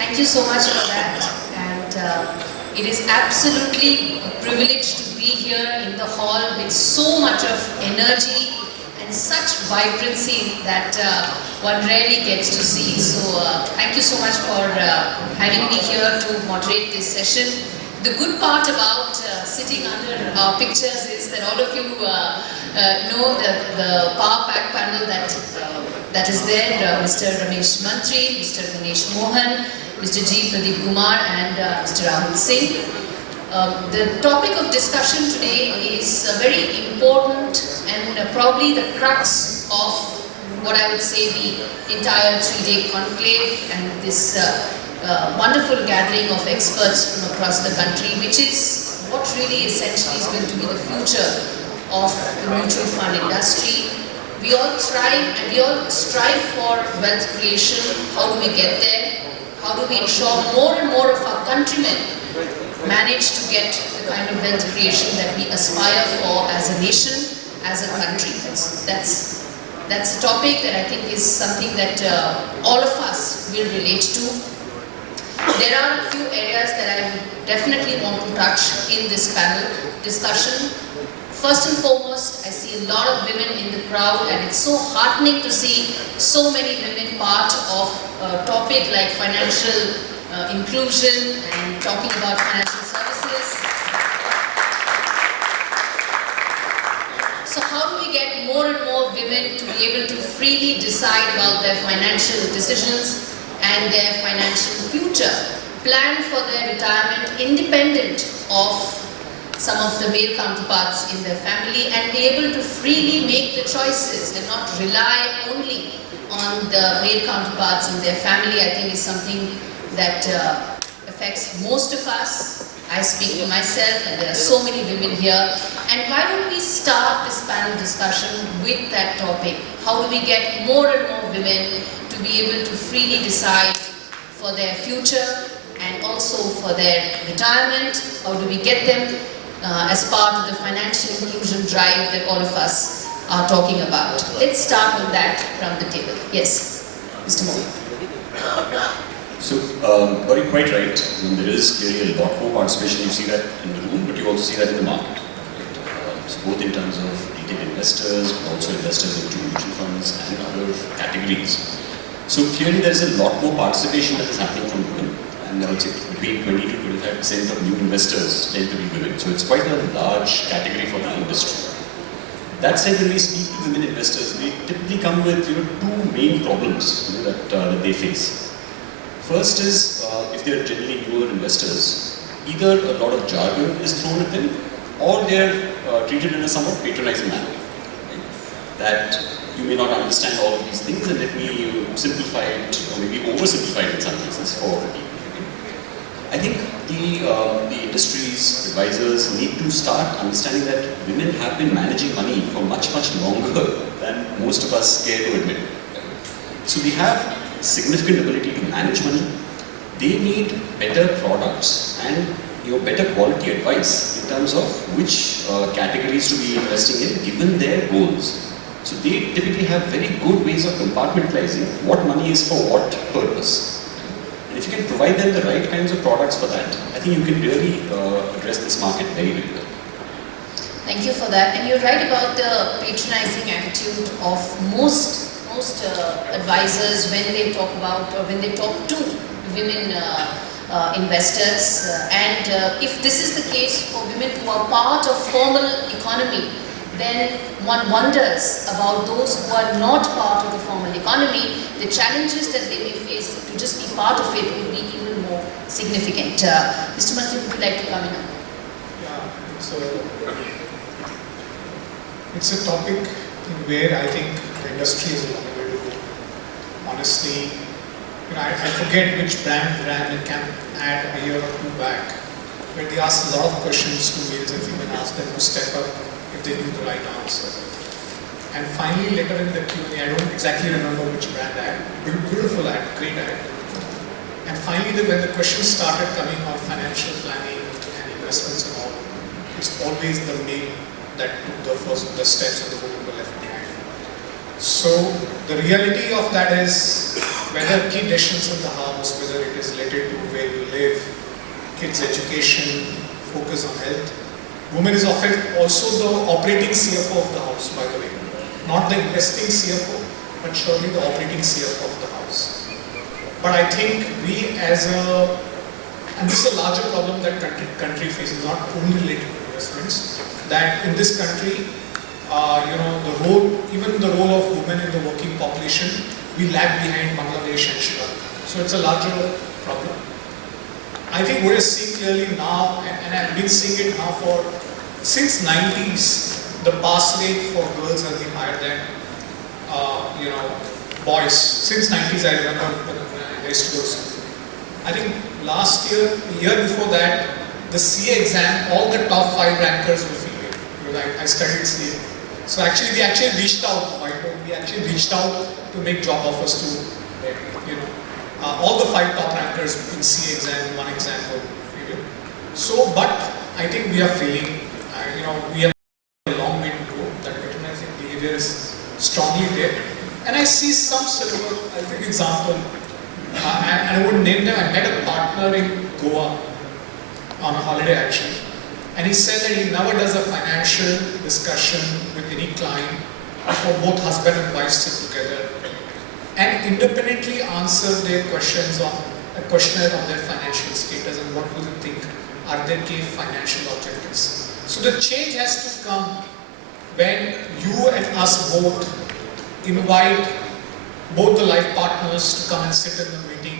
Thank you so much for that. And it is absolutely a privilege to be here in the hall with so much of energy and such vibrancy that one rarely gets to see. So thank you so much for having me here to moderate this session. The good part about sitting under our pictures is that all of you know the power pack panel that is there, Mr. Ramesh Mantri, Mr. Ganesh Mohan, Mr. G. Pradeep Kumar and Mr. Rahul Singh. The topic of discussion today is very important and probably the crux of what I would say the entire 3-day conclave and this wonderful gathering of experts from across the country, which is what really essentially is going to be the future of the mutual fund industry. We all thrive and we all strive for wealth creation. How do we get there? How do we ensure more and more of our countrymen manage to get the kind of wealth creation that we aspire for as a nation, as a country? That's a topic that I think is something that all of us will relate to. There are a few areas that I would definitely want to touch in this panel discussion. First and foremost, I see a lot of women in the crowd and it's so heartening to see so many women part of a topic like financial inclusion and talking about financial services. So how do we get more and more women to be able to freely decide about their financial decisions and their financial future, plan for their retirement independent of some of the male counterparts in their family and be able to freely make the choices and not rely only on the male counterparts in their family, I think is something that affects most of us. I speak for myself and there are so many women here. And why don't we start this panel discussion with that topic? How do we get more and more women to be able to freely decide for their future and also for their retirement? How do we get them as part of the financial inclusion drive that all of us are talking about? Let's start with that from the table. Yes, Mr. Mohan. So, got it quite right. I mean, there is clearly a lot more participation. You see that in the room, but you also see that in the market. So both in terms of retail investors, but also investors into mutual funds and other categories. So clearly there is a lot more participation that is happening from women. And I would say between 20 to 25% of new investors tend to be women. So it's quite a large category for the industry. That said, when we speak to women investors, they typically come with two main problems that they face. First is, if they are generally newer investors, either a lot of jargon is thrown at them, or they are treated in a somewhat patronizing manner. Right? That you may not understand all of these things, and let me simplify it, or maybe oversimplify it in some cases for people. I think the industry's advisors need to start understanding that women have been managing money for much, much longer than most of us care to admit. So they have significant ability to manage money. They need better products and better quality advice in terms of which categories to be investing in given their goals. So they typically have very good ways of compartmentalizing what money is for what purpose. And if you can provide them the right kinds of products for that, I think you can really address this market very, very well. Thank you for that. And you're right about the patronizing attitude of most advisors when they talk about or when they talk to women investors. And if this is the case for women who are part of formal economy, then one wonders about those who are not part of the formal economy. The challenges that they may face to just be part of it will be even more significant. Mr. Mantri, would you like to come in? Yeah, it's a topic where I think the industry is a long way to go. Honestly, I forget which brand ran a camp ad a year or two back, where they asked a lot of questions to males and females, asked them to step up if they knew the right answer. And finally, later in the Q&A, I don't exactly remember which brand ad, beautiful ad, great ad. And finally, when the questions started coming on financial planning and investments and all, it's always the male that took the steps and the women were left behind. So the reality of that is whether key decisions in the house, whether it is related live, kids' education, focus on health. Woman is often also the operating CFO of the house, by the way. Not the investing CFO, but surely the operating CFO of the house. But I think we as a, and this is a larger problem that country faces, not only related to investments, that in this country, even the role of women in the working population, we lag behind Bangladesh and Sri Lanka. So it's a larger problem. I think what we're seeing clearly now, and I've been seeing it now since 90s, the pass rate for girls has been higher than, boys. Since 90s, I remember when I used to go to school. I think last year, the year before that, the CA exam, all the top 5 rankers were female. Because I studied CA. So actually, we reached out, to make job offers to, all the 5 top rankers in CA exam, 1 exam were female. So, but I think we are failing. We have a long way to go. That patronizing behavior is strongly there. And I see some silver, I'll take an example, and I wouldn't name them. I met a partner in Goa on a holiday actually. And he said that he never does a financial discussion with any client before both husband and wife sit together and independently answer their questions on a questionnaire on their financial status and what do they think are their key financial objectives. So the change has to come when you and us both invite both the life partners to come and sit in the meeting,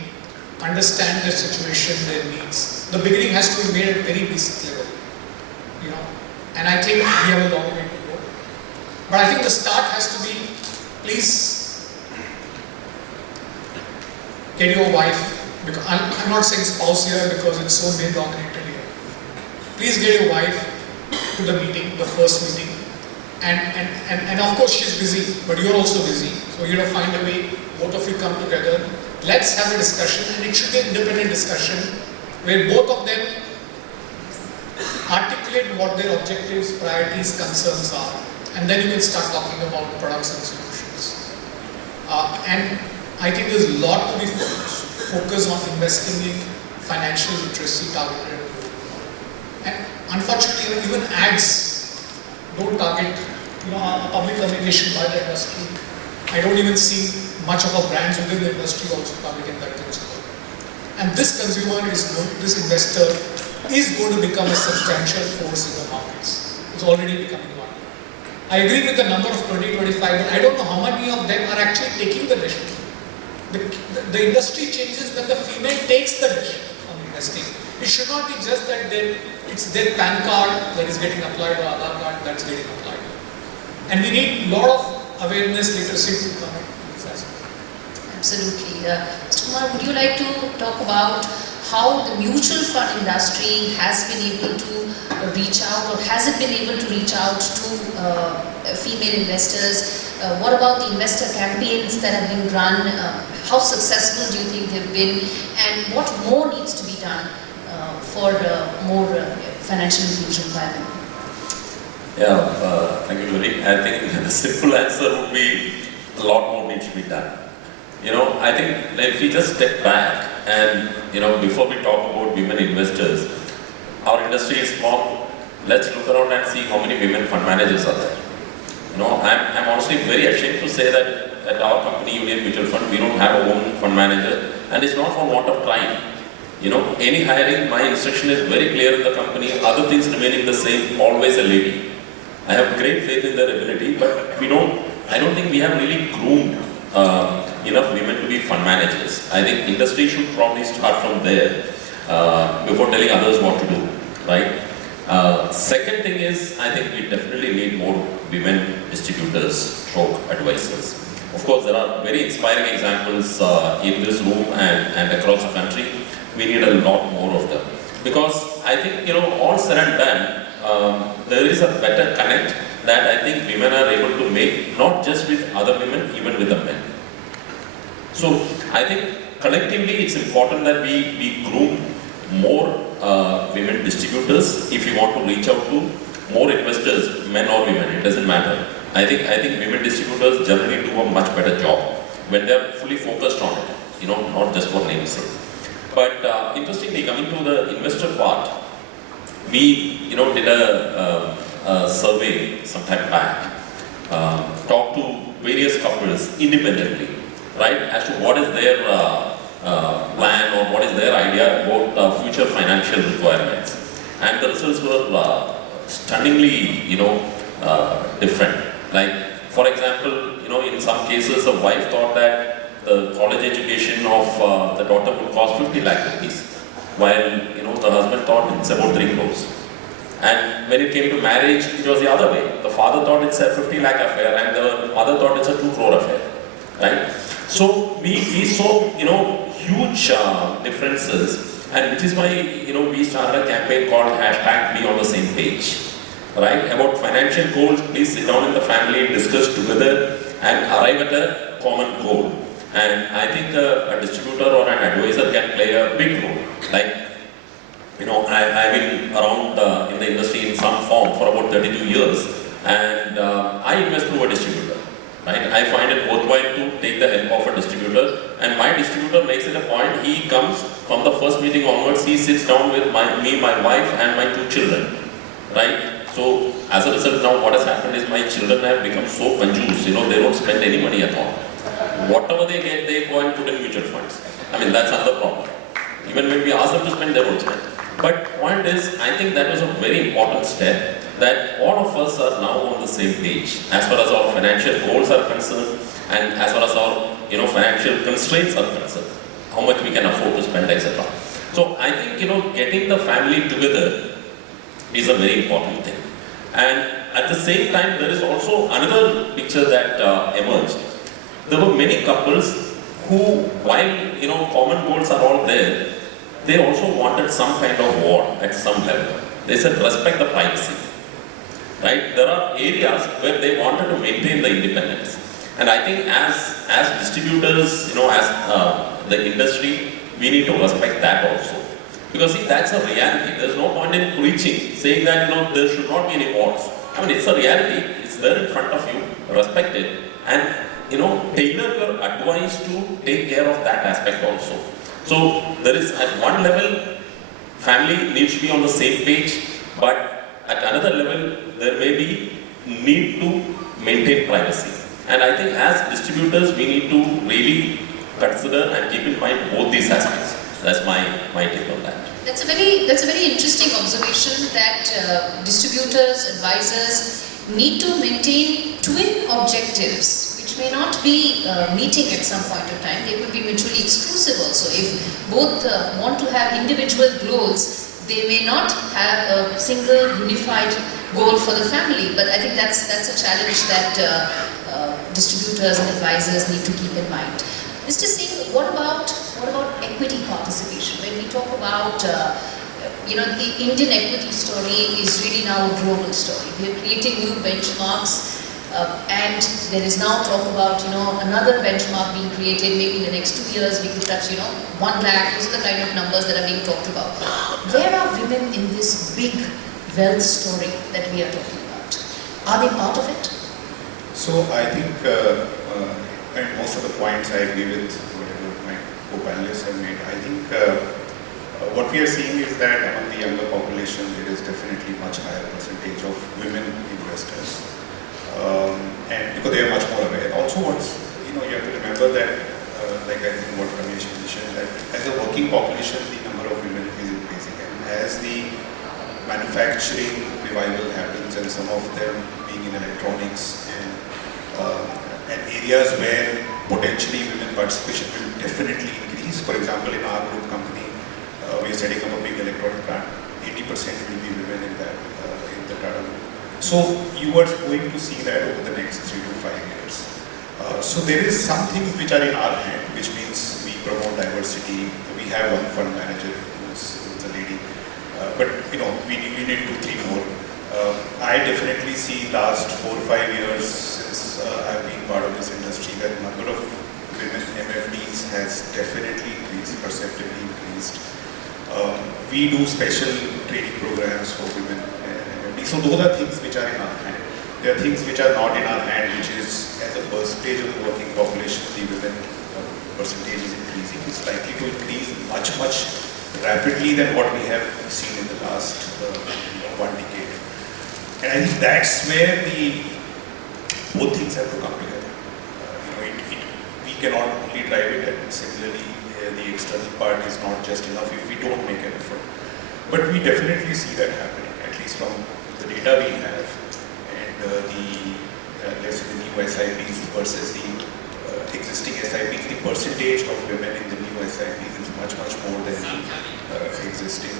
understand their situation, their needs. The beginning has to be made at very basic level, and I think we have a long way to go. But I think the start has to be, please get your wife, because I'm not saying spouse here because it's so male dominated here. Please get your wife to the meeting, the first meeting. And of course she's busy, but you're also busy. So you have to find a way, both of you come together. Let's have a discussion, and it should be an independent discussion where both of them articulate what their objectives, priorities, concerns are. And then you can start talking about products and solutions. And I think there's a lot to be focused on investing in financial literacy targeted. And unfortunately, even ads don't target, public communication by the industry. I don't even see much of our brands within the industry also targeting that consumer. And this investor is going to become a substantial force in the markets. It's already becoming one. I agree with the number of 2025, but I don't know how many of them are actually taking the decision. The industry changes when the female takes the decision on investing. It should not be just that it's their PAN card that is getting applied or Aadhaar card that's getting applied. And we need a lot of awareness, literacy to come in this aspect. Absolutely. Mr. Kumar, would you like to talk about how the mutual fund industry has been able to reach out, or has it been able to reach out to female investors? What about the investor campaigns that have been run? How successful do you think they've been? And what more needs to be done for more financial inclusion by women? Yeah, thank you, Lori. I think the simple answer would be a lot more needs to be done. I think if we just step back and, before we talk about women investors, our industry is small. Let's look around and see how many women fund managers are there. I'm honestly very ashamed to say that at our company, Union Mutual Fund, we don't have a woman fund manager, and it's not for want of trying. Any hiring, my instruction is very clear in the company, other things remaining the same, always a lady. I have great faith in their ability, but I don't think we have really groomed enough women to be fund managers. I think industry should probably start from there before telling others what to do, right? Second thing is, I think we definitely need more women distributors, advisors. Of course, there are very inspiring examples in this room and across the country. We need a lot more of them. Because I think, all said and done, there is a better connect that I think women are able to make, not just with other women, even with the men. So I think collectively it's important that we groom more women distributors if you want to reach out to more investors, men or women, it doesn't matter. I think women distributors generally do a much better job when they're fully focused on it, not just for namesake. But interestingly, coming to the investor part, we did a survey some time back, talked to various couples independently, right, as to what is their plan or what is their idea about future financial requirements. And the results were stunningly, different. Like, for example, in some cases, the wife thought that the college education of the daughter would cost 50 lakh rupees, while the husband thought it's about 3 crores. And when it came to marriage, it was the other way. The father thought it's a 50 lakh affair, and the mother thought it's a 2 crore affair, right? So we saw huge differences, and which is why we started a campaign called #Be on the same page, right? About financial goals. Please sit down in the family, discuss together, and arrive at a common goal. And I think a distributor or an advisor can play a big role. Like, I've been around in the industry in some form for about 32 years, and I invest through a distributor. Right? I find it worthwhile to take the help of a distributor, and my distributor makes it a point. He comes from the first meeting onwards. He sits down with me, my wife, and my 2 children. Right? So as a result, now what has happened is my children have become so conjuice. They don't spend any money at all. Whatever they get, they go and put in mutual funds. I mean, that's another problem. Even when we ask them to spend, they won't spend. But point is, I think that was a very important step, that all of us are now on the same page as far as our financial goals are concerned, and as far as our financial constraints are concerned, how much we can afford to spend, etc. So I think getting the family together is a very important thing. And at the same time, there is also another picture that emerged. There were many couples who, while common goals are all there, they also wanted some kind of war at some level. They said respect the privacy. Right? There are areas where they wanted to maintain the independence. And I think as distributors, as the industry, we need to respect that also. Because see, that's a reality. There's no point in preaching, saying that there should not be any wars. I mean, it's a reality. It's there in front of you. Respect it. And tailor your advice to take care of that aspect also. So there is, at one level, family needs to be on the same page, but at another level, there may be need to maintain privacy. And I think as distributors, we need to really consider and keep in mind both these aspects. That's my take on that. That's a very interesting observation, that distributors, advisors need to maintain twin objectives, which may not be meeting at some point of time. They could be mutually exclusive also. If both want to have individual goals, they may not have a single unified goal for the family. But I think that's a challenge that distributors and advisors need to keep in mind. Mr. Singh, what about equity participation? When we talk about the Indian equity story is really now a global story. We are creating new benchmarks, and there is now talk about another benchmark being created. Maybe in the next 2 years we could touch 1 lakh. Those are the kind of numbers that are being talked about. Where are women in this big wealth story that we are talking about? Are they part of it? So I think and most of the points I agree with whatever my co-panelists have made. I think what we are seeing is that among the younger population, there is definitely much higher percentage of women investors, and because they are much more aware. Also, you have to remember that, like I think what Ramesh mentioned, that as a working population, the number of women is increasing, and as the manufacturing revival happens, and some of them being in electronics and areas where potentially women participation will definitely increase. For example, in our group company, we are setting up a big electronic plant. 80% will be women in the Tata group. So you are going to see that over the next 3 to 5 years. So there is some things which are in our hand, which means we promote diversity. We have one fund manager who's a lady, but we need 2-3 more. I definitely see last 4 or 5 years since I've been part of this industry that number of women MFDs has definitely increased, perceptibly increased. We do special training programs for women MFDs. So those are things which are in our hand. There are things which are not in our hand, which is as a percentage of the working population, the women percentage is increasing. It's likely to increase much, much rapidly than what we have seen in the last 1 decade. And I think that's where both things have to come together. We cannot only drive it, and similarly the external part is not just enough if we don't make an effort. But we definitely see that happening, at least from the data we have, and let's say the new SIPs versus the existing SIPs. The percentage of women in the new SIPs is much, much more than the existing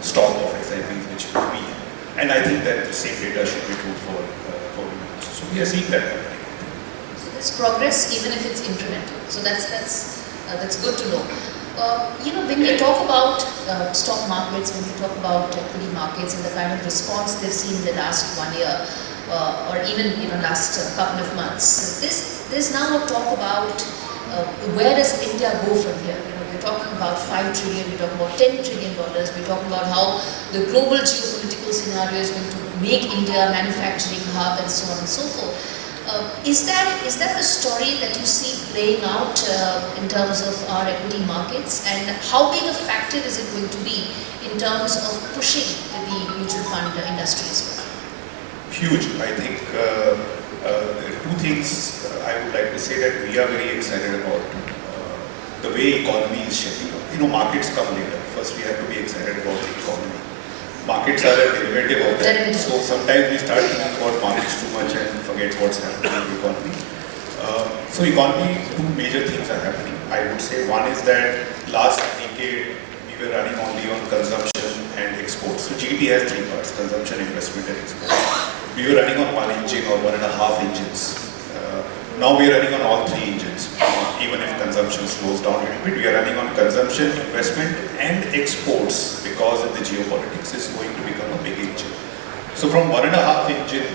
stock of SIPs which will be. And I think that the same data should be true for women also. So we are seeing that happening. So there's progress even if it's incremental. So that's good to know. When we talk about stock markets, when we talk about equity markets and the kind of response they've seen in the last 1 year, or even last couple of months, there's now a talk about where does India go from here? We're talking about 5 trillion, we're talking about $10 trillion, we're talking about how the global geopolitical scenario is going to make India a manufacturing hub and so on and so forth. Is that the story that you see playing out in terms of our equity markets, and how big a factor is it going to be in terms of pushing the mutual fund industry as well? Huge. I think there are two things I would like to say that we are very excited about. The way economy is shaping up. Markets come later. First we have to be excited about the economy. Markets are a derivative of that. So sometimes we start thinking about markets too much and forget what's happening in the economy. So economy, two major things are happening. I would say one is that last decade we were running only on consumption and exports. So GDP has 3 parts: consumption, investment and exports. We were running on 1 engine or 1.5 engines. Now we are running on all 3 engines. Even if consumption slows down a little bit, we are running on consumption, investment and exports, because of the geopolitics is going to become a big engine. So from 1.5 engine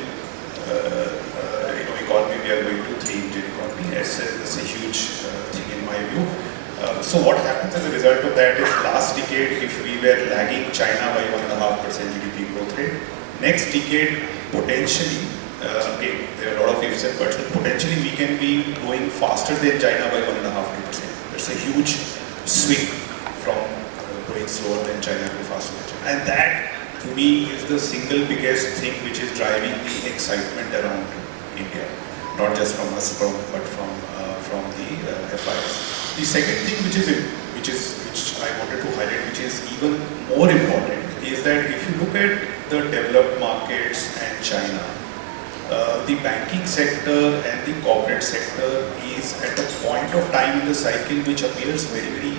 economy, we are going to 3 engine economy. That's a huge thing in my view. So what happens as a result of that is, last decade, if we were lagging China by 1.5% GDP growth rate, next decade potentially, again, there are a lot of ifs and buts, but potentially we can be going faster than China by 1.5%. That's a huge swing from going slower than China to faster than China. And that, to me, is the single biggest thing which is driving the excitement around India. Not just from us, but from the FIs. The second thing which I wanted to highlight, which is even more important, is that if you look at the developed markets and China, the banking sector and the corporate sector is at a point of time in the cycle which appears very, very,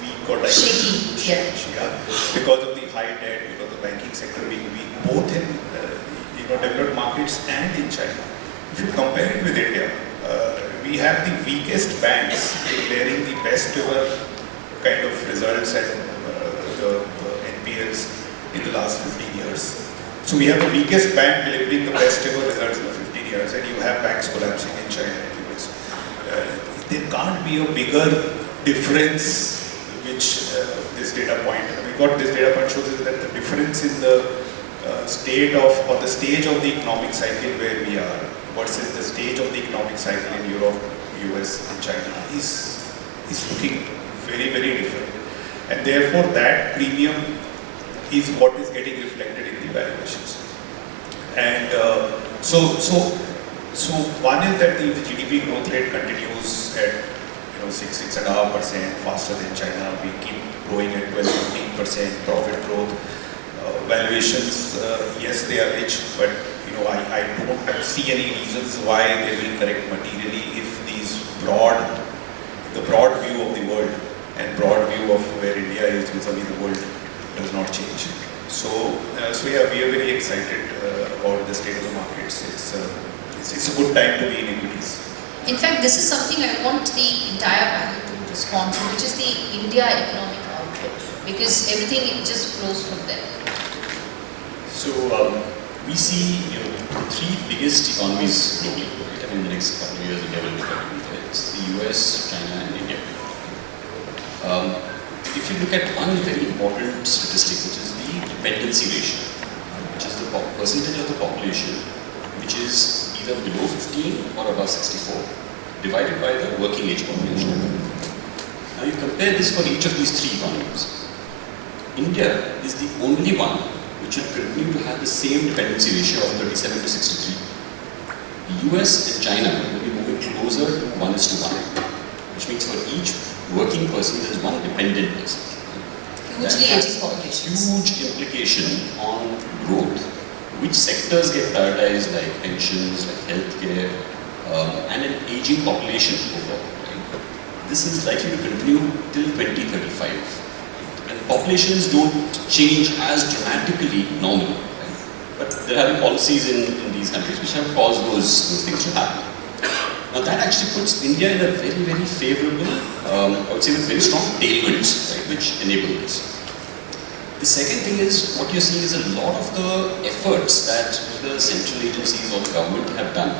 weak or shaky. Yeah. Because of the high debt, because the banking sector being weak, both in developed markets and in China. If you compare it with India, we have the weakest banks declaring the best ever kind of results and the NPLs in the last 15 years. So we have the weakest bank delivering the best ever results in the 15 years, and you have banks collapsing in China and US. There can't be a bigger difference which this data point, what this data point shows is that the difference in the stage of the economic cycle where we are versus the stage of the economic cycle in Europe, US and China is looking very, very different. And therefore that premium is what is getting reflected in the valuations. And so one is that the GDP growth rate continues at 6.5% faster than China. We keep growing at 12-15% profit growth. Valuations, yes, they are rich, but I don't see any reasons why they will correct materially if the broad view of the world and broad view of where India is vis-a-vis the world does not change. So yeah, we are very excited about the state of the markets. It's a good time to be in equities. In fact, this is something I want the entire panel to respond to, which is the India economic outlook, because everything just flows from there. So we see the 3 biggest economies globally. Right? In the next couple of years, India will become it's the US, China, and India. If you look at one very important statistic, which is the dependency ratio, which is the percentage of the population which is either below 15 or above 64, divided by the working age population. Now you compare this for each of these three economies. India is the only one which will continue to have the same dependency ratio of 37 to 63. The US and China will be moving closer to 1:1, which means for each working person there is one dependent person. Hugely That has aging a populations. huge implication on growth. Which sectors get prioritized, like pensions, like healthcare, and an aging population overall. Right? This is likely to continue till 2035. And populations don't change as dramatically normally. Right? But there have been policies in these countries which have caused those things to happen. Now that actually puts India in a very, very favorable, I would say with very strong tailwinds, right, which enable this. The second thing is, what you're seeing is a lot of the efforts that the central agencies or the government have done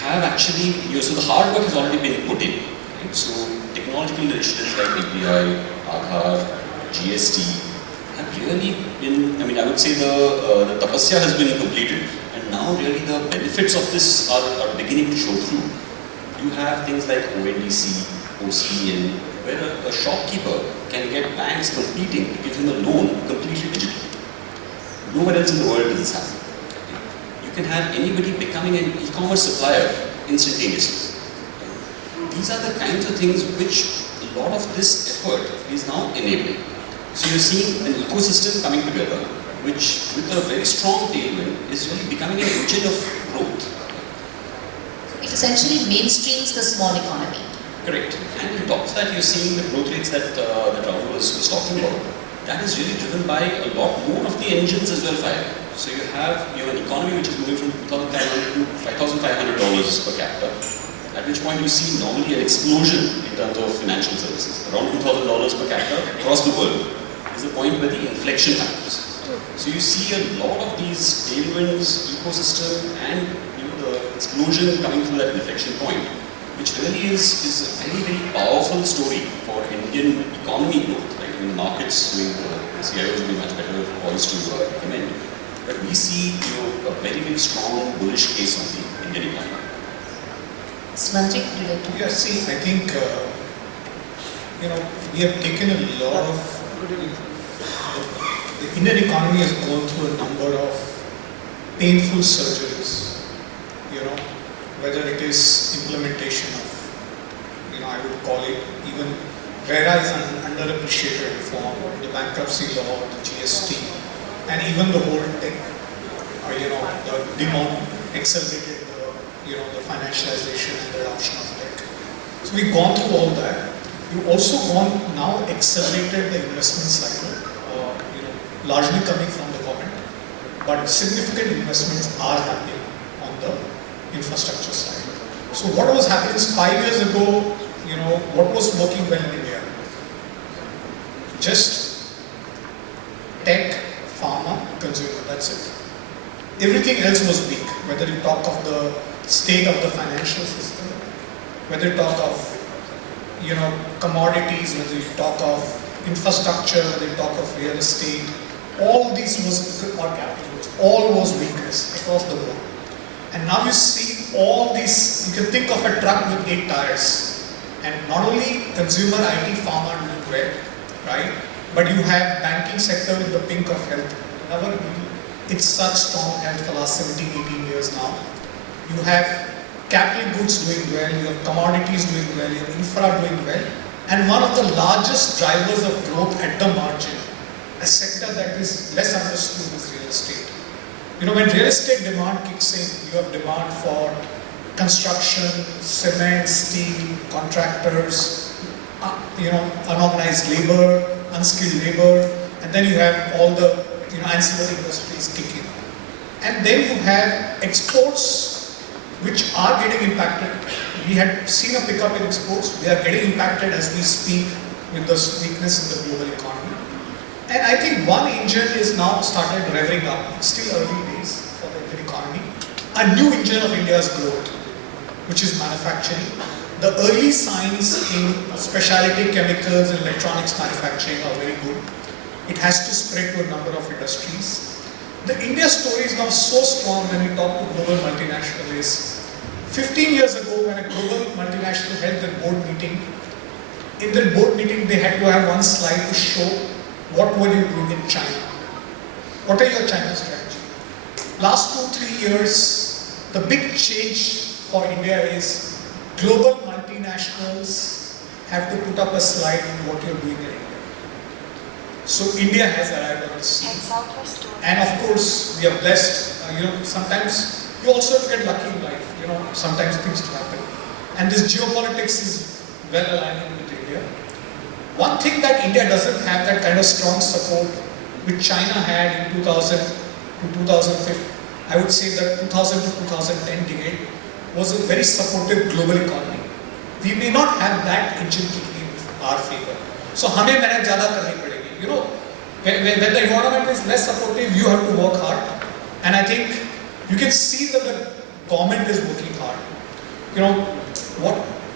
have actually, so the hard work has already been put in. Right? So technological initiatives like API, Aadhaar, GST have really been, I would say the tapasya has been completed, and now really the benefits of this are beginning to show through. You have things like ONDC, OCEN, where a shopkeeper can get banks competing to give him a loan completely digitally. Nowhere else in the world does this happen. You can have anybody becoming an e-commerce supplier instantaneously. These are the kinds of things which a lot of this effort is now enabling. So you're seeing an ecosystem coming together, which with a very strong tailwind is really becoming an engine of growth. It essentially mainstreams the small economy. Correct. And on top of that, you're seeing the growth rates that Rahul was talking about. That is really driven by a lot more of the engines as well firing. So you have an economy which is moving from $2,500 to $5,500 per capita, at which point you see normally an explosion in terms of financial services. Around $2,000 per capita across the world is the point where the inflection happens. So you see a lot of these tailwinds, ecosystem, and the explosion coming through that inflection point, which really is a very, very powerful story for Indian economy growth. Right? In the markets, the CIOs will be much better poised to recommend. But we see a very, very strong bullish case on the Indian economy. Mr. Mantri, would you like to? Yeah, see, I think, we have taken a lot of, the Indian economy has gone through a number of painful surgeries, whether it is implementation of, I would call it, even RERA is an underappreciated reform, the bankruptcy law, the GST, and even the whole tech, the demand accelerated the financialization and the adoption of tech. So we've gone through all that. We've also now accelerated the investment cycle, largely coming from the government, but significant investments are happening on the infrastructure side. So what was happening is 5 years ago, what was working well in India? Just tech, pharma, consumer, that's it. Everything else was weak, whether you talk of the state of the financial system, whether you talk of, commodities, whether you talk of infrastructure, whether you talk of real estate, all these was, or capital goods, all was weakness across the board. And now you see all these, you can think of a truck with 8 tires, and not only consumer, IT, pharma doing well, right? But you have banking sector in the pink of health. It's such strong health for the last 17, 18 years now. You have capital goods doing well, you have commodities doing well, you have infra doing well. And one of the largest drivers of growth at the margin, a sector that is less understood, is real estate. When real estate demand kicks in, you have demand for construction, cement, steel, contractors, unorganized labor, unskilled labor, and then you have all the ancillary industries kick in. And then you have exports which are getting impacted. We had seen a pickup in exports. They are getting impacted as we speak with the weakness in the global economy. And I think one engine is now started revving up. It's still early days for the Indian economy. A new engine of India's growth, which is manufacturing. The early signs in specialty chemicals and electronics manufacturing are very good. It has to spread to a number of industries. The India story is now so strong when we talk to global multinationals. 15 years ago, when a global multinational held their board meeting, in the board meeting they had to have one slide to show what were you doing in China. What are your China strategy? Last 2-3 years, the big change for India is global multinationals have to put up a slide on what you're doing in India. So India has arrived on the scene. And of course, we are blessed. Sometimes you also have to get lucky in life. Sometimes things do happen. And this geopolitics is well aligned with India. One thing that India doesn't have that kind of strong support which China had in 2000 to 2005. I would say that 2000 to 2010 decade was a very supportive global economy. We may not have that engine kicking in our favor. So हमें मेहनत ज़्यादा करनी पड़ेगी. When the environment is less supportive, you have to work hard. And I think you can see that the government is working hard.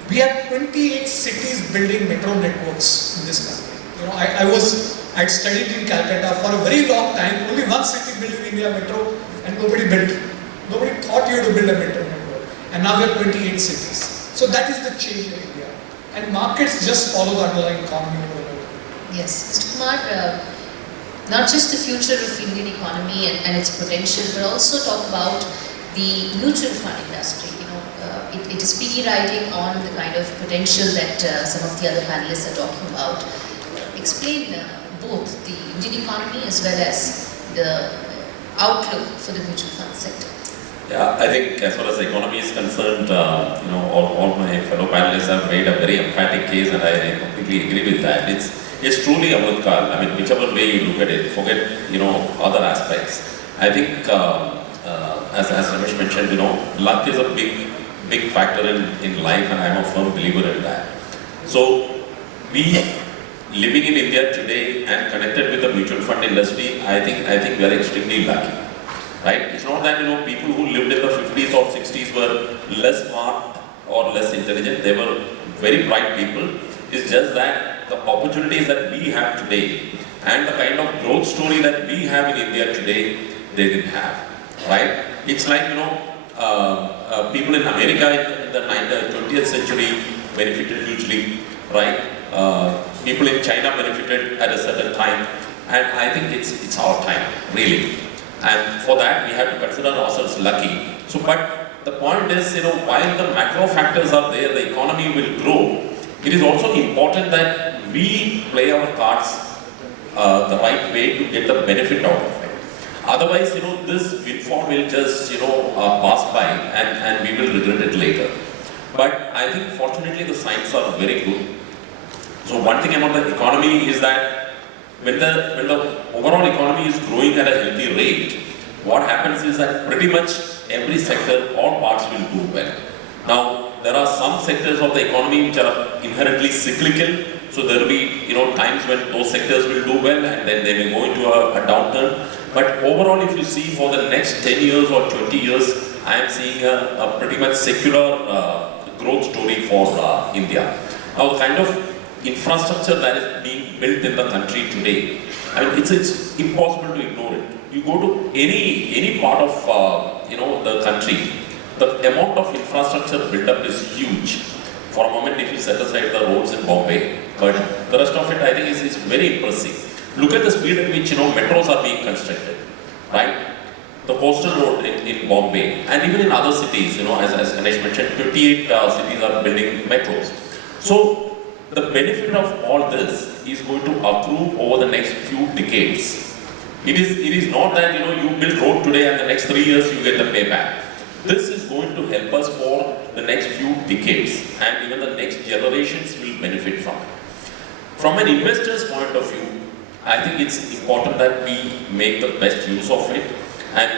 We have 28 cities building metro networks in this country. I'd studied in Calcutta for a very long time. Only one city built in India metro, and nobody built. Nobody thought you had to build a metro network. And now we have 28 cities. So that is the change in India. And markets just follow the underlying economy. Yes, Mr. Kumar, not just the future of Indian economy and its potential, but also talk about the mutual fund industry. It is speaking writing on the kind of potential that some of the other panelists are talking about. Explain both the Indian economy as well as the outlook for the mutual fund sector. Yeah, I think as far as the economy is concerned, all my fellow panelists have made a very emphatic case, and I completely agree with that. It's truly a Amritkal. I mean, whichever way you look at it, forget other aspects. I think as Ramesh mentioned, luck is a big factor in life, and I'm a firm believer in that. So we living in India today and connected with the mutual fund industry, I think we are extremely lucky. Right? It's not that people who lived in the 50s or 60s were less smart or less intelligent. They were very bright people. It's just that the opportunities that we have today and the kind of growth story that we have in India today, they didn't have. Right? It's like people in America in the 20th century benefited hugely. Right? People in China benefited at a certain time, and I think it's our time, really. And for that, we have to consider ourselves lucky. So, but the point is, while the macro factors are there, the economy will grow. It is also important that we play our cards the right way to get the benefit out of it. Otherwise, this windfall will just, pass by and we will regret it later. But I think fortunately the signs are very good. So one thing about the economy is that when the overall economy is growing at a healthy rate, what happens is that pretty much every sector, all parts will do well. Now, there are some sectors of the economy which are inherently cyclical, so there will be times when those sectors will do well and then they may go into a downturn. But overall, if you see for the next 10 years or 20 years, I am seeing a pretty much secular growth story for India. Now, the kind of infrastructure that is being built in the country today, I mean, it's impossible to ignore it. You go to any part of the country, the amount of infrastructure built up is huge. For a moment, if you set aside the roads in Bombay, but the rest of it, I think, is very impressive. Look at the speed at which metros are being constructed, right? The coastal road in Bombay and even in other cities, as Ganesh mentioned, 58 cities are building metros. So the benefit of all this is going to accrue over the next few decades. It is not that you build road today and the next 3 years you get the payback. This is going to help us for the next few decades, and even the next generations will benefit from it. From an investor's point of view, I think it's important that we make the best use of it. And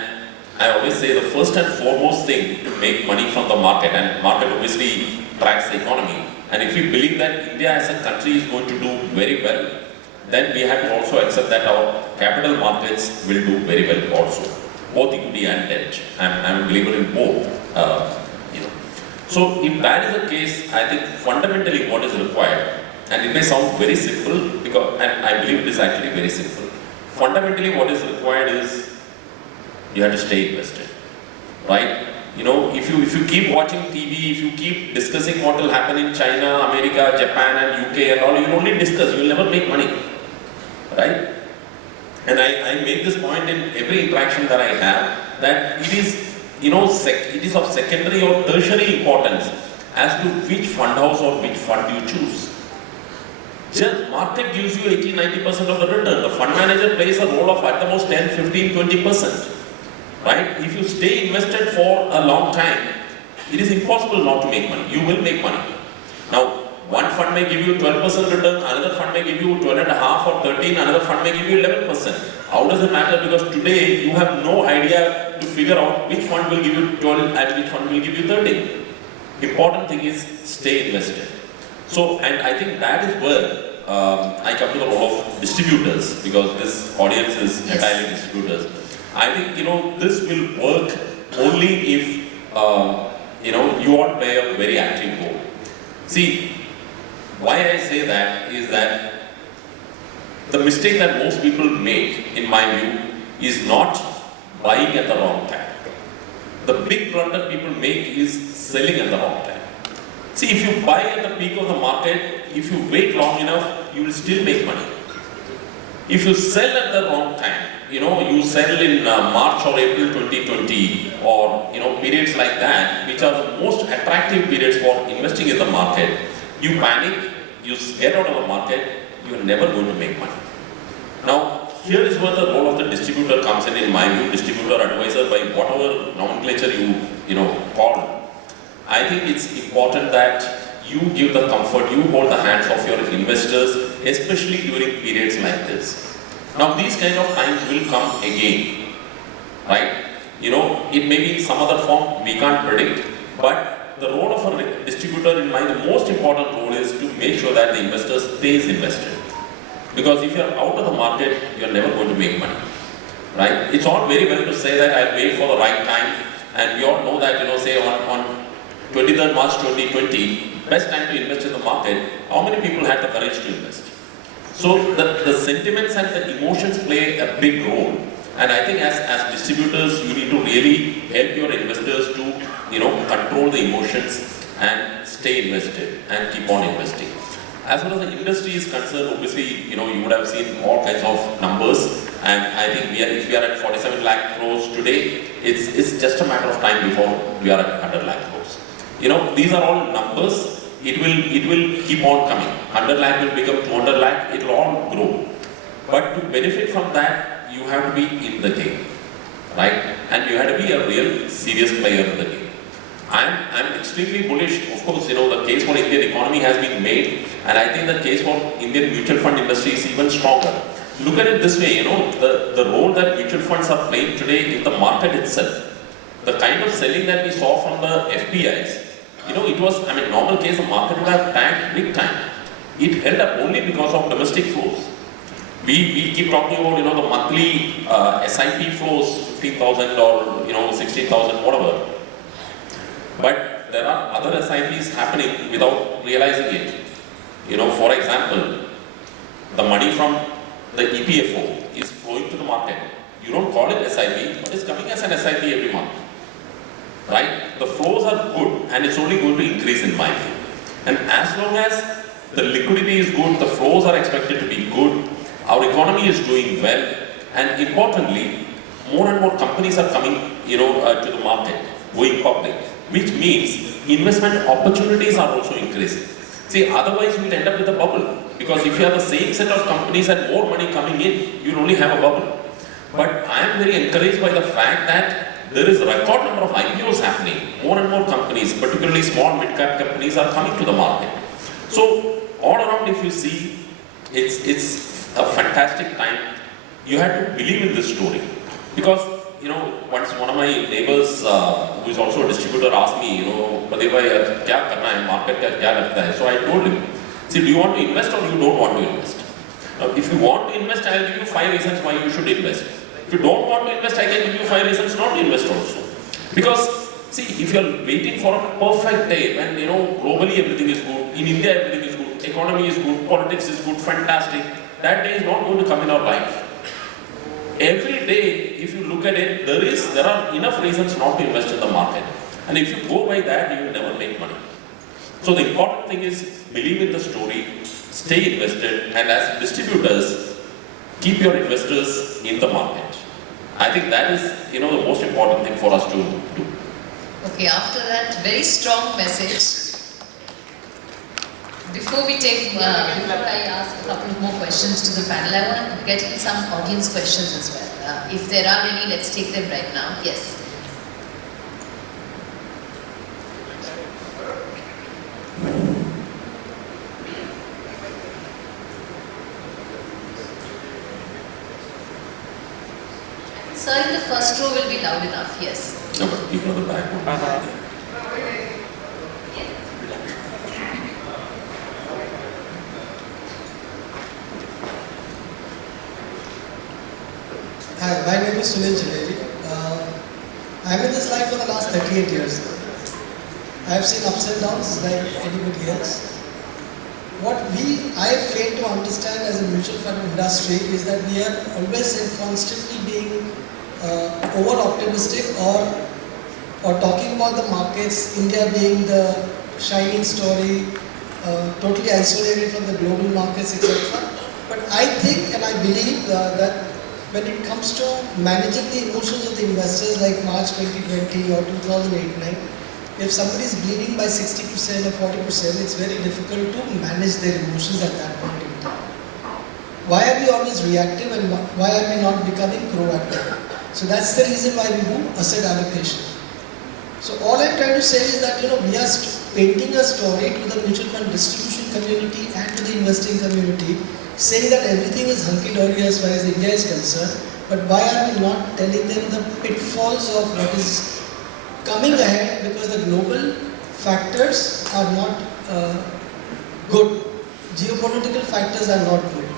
I always say the first and foremost thing to make money from the market, and market obviously tracks the economy. And if we believe that India as a country is going to do very well, then we have to also accept that our capital markets will do very well also, both equity and debt. I'm a believer in both. So if that is the case, I think fundamentally what is required, and it may sound very simple, and I believe it is actually very simple. Fundamentally what is required is you have to stay invested, right? You know, if you keep watching TV, if you keep discussing what will happen in China, America, Japan and UK and all, you'll only discuss, you'll never make money, right? And I make this point in every interaction that I have, that it is, you know, it is of secondary or tertiary importance as to which fund house or which fund you choose. Just market gives you 80-90% of the return. The fund manager plays a role of at the most 10, 15, 20%. Right? If you stay invested for a long time, it is impossible not to make money. You will make money. Now, one fund may give you 12% return, another fund may give you 12.5 or 13, another fund may give you 11%. How does it matter? Because today you have no idea to figure out which fund will give you 12 and which fund will give you 13. Important thing is stay invested. So, and I think that is where I come to the role of distributors, because this audience is entirely distributors. I think, you know, this will work only if, you know, you all play a very active role. See, why I say that is that the mistake that most people make, in my view, is not buying at the wrong time. The big blunder people make is selling at the wrong time. See, if you buy at the peak of the market, if you wait long enough, you will still make money. If you sell at the wrong time, you know, you sell in March or April 2020 or, you know, periods like that, which are the most attractive periods for investing in the market, you panic, you get out of the market, you are never going to make money. Now, here is where the role of the distributor comes in my view, distributor, advisor, by whatever nomenclature you call. I think it's important that you give the comfort, you hold the hands of your investors, especially during periods like this. Now, these kind of times will come again, right? You know, it may be in some other form, we can't predict, but the role of a distributor, in mind, the most important role is to make sure that the investor stays invested. Because if you're out of the market, you're never going to make money, right? It's all very well to say that I'll wait for the right time, and we all know that, you know, say on 23rd March 2020, best time to invest in the market, how many people had the courage to invest? So the sentiments and the emotions play a big role, and I think as distributors, you need to really help your investors to, you know, control the emotions and stay invested and keep on investing. As far as the industry is concerned, obviously, you know, you would have seen all kinds of numbers, and I think if we are at 47 lakh crores today, it's just a matter of time before we are at 100 lakh crores. You know, these are all numbers. It will keep on coming. 100 lakh will become 200 lakh, it will all grow. But to benefit from that, you have to be in the game, right? And you have to be a real serious player in the game. I'm extremely bullish. Of course, you know, the case for Indian economy has been made, and I think the case for Indian mutual fund industry is even stronger. Look at it this way, you know, the role that mutual funds are playing today in the market itself. The kind of selling that we saw from the FPIs, you know, it was, I mean, normal case, the market would have tanked big time. It held up only because of domestic flows. We keep talking about, you know, the monthly SIP flows, 15,000 or, you know, 16,000, whatever. But there are other SIPs happening without realizing it. You know, for example, the money from the EPFO is flowing to the market. You don't call it SIP, but it's coming as an SIP every month. Right? The flows are good, and it's only going to increase in my view. And as long as the liquidity is good, the flows are expected to be good, our economy is doing well, and importantly, more and more companies are coming, you know, to the market, going public, which means investment opportunities are also increasing. See, otherwise we'll end up with a bubble, because if you have the same set of companies and more money coming in, you'll only have a bubble. But I am very encouraged by the fact that there is a record number of IPOs happening. More and more companies, particularly small mid-cap companies, are coming to the market. So all around, if you see, it's a fantastic time. You have to believe in this story, because, you know, once one of my neighbors, who is also a distributor, asked me, you know, "Pradeep bhai, kya karna hai market ka, kya lagta hai?" So I told him, "See, do you want to invest or you don't want to invest? Now, if you want to invest, I will give you 5 reasons why you should invest. If you don't want to invest, I can give you 5 reasons not to invest also." Because, see, if you are waiting for a perfect day when, you know, globally everything is good, in India everything is good, economy is good, politics is good, fantastic, that day is not going to come in our life. Every day, if you look at it, there are enough reasons not to invest in the market. And if you go by that, you will never make money. So the important thing is believe in the story, stay invested, and as distributors, keep your investors in the market. I think that is, the most important thing for us to do. Okay, after that very strong message, before I ask a couple more questions to the panel, I want to get in some audience questions as well. If there are any, let's take them right now. Yes. Sir, in the first row will be loud enough, yes. No, but people on the back won't be there. Hi, my name is Sunil Jaleli. I'm in this life for the last 38 years. I have seen ups and downs like anybody else. What I fail to understand as a mutual fund industry is that we are always and constantly being over-optimistic or talking about the markets, India being the shining story, totally isolated from the global markets, etc. But I think and I believe that when it comes to managing the emotions of the investors like March 2020 or 2008-9, if somebody is bleeding by 60% or 40%, it's very difficult to manage their emotions at that point in time. Why are we always reactive and why are we not becoming proactive? So that's the reason why we do asset allocation. So all I'm trying to say is that we are painting a story to the mutual fund distribution community and to the investing community, saying that everything is hunky-dory as far as India is concerned, but why are we not telling them the pitfalls of what is coming ahead, because the global factors are not good. Geopolitical factors are not good.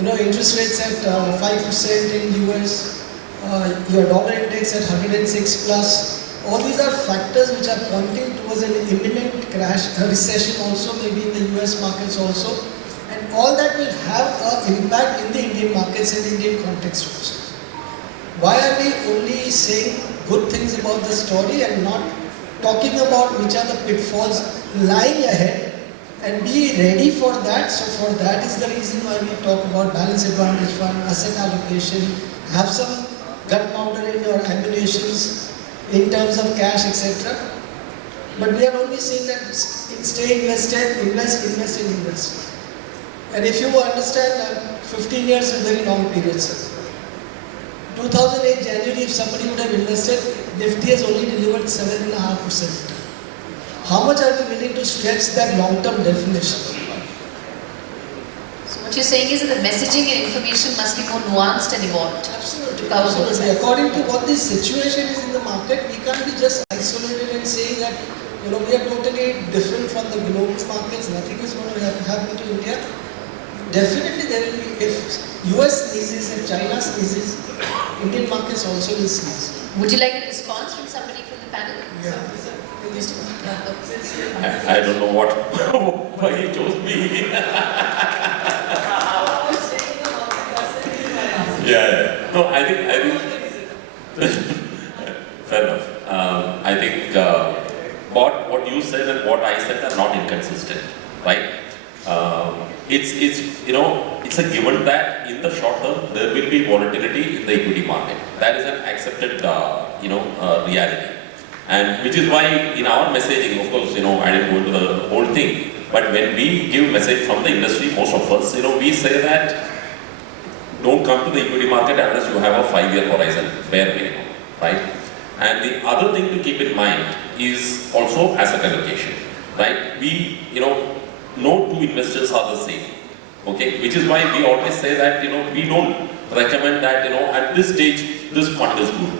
Interest rates at 5% in US, your dollar index at 106 plus. All these are factors which are pointing towards an imminent crash, a recession also, maybe in the US markets also. And all that will have an impact in the Indian markets and Indian context also. Why are we only saying good things about the story and not talking about which are the pitfalls lying ahead and be ready for that? So for that is the reason why we talk about balance advantage fund, asset allocation, have some gunpowder in your ammunitions in terms of cash, etc. But we are only saying that stay invested, invest. And if you understand that 15 years is a very long period, sir. 2008 January, if somebody would have invested, Nifty has only delivered 7.5%. How much are we willing to stretch that long-term definition? So what you're saying is that the messaging and information must be more nuanced and evolved. Absolutely. To cover both sides. According to what the situation is in the market, we can't be just isolated and saying that we are totally different from the global markets. Nothing is going to happen to India. Definitely there will be, if US sneezes and China sneezes, Indian markets also will sneeze. Would you like a response from somebody from the panel? Yeah. I don't know why he chose me. Yeah. No, I think fair enough. I think what you said and what I said are not inconsistent, right? It's a given that in the short term there will be volatility in the equity market. That is an accepted reality, and which is why in our messaging, of course, I didn't go into the whole thing, but when we give message from the industry, most of us, we say that don't come to the equity market unless you have a 5-year horizon, bare minimum, right? And the other thing to keep in mind is also asset allocation, right? No two investors are the same, okay? Which is why we always say that, we don't recommend that, at this stage, this fund is good.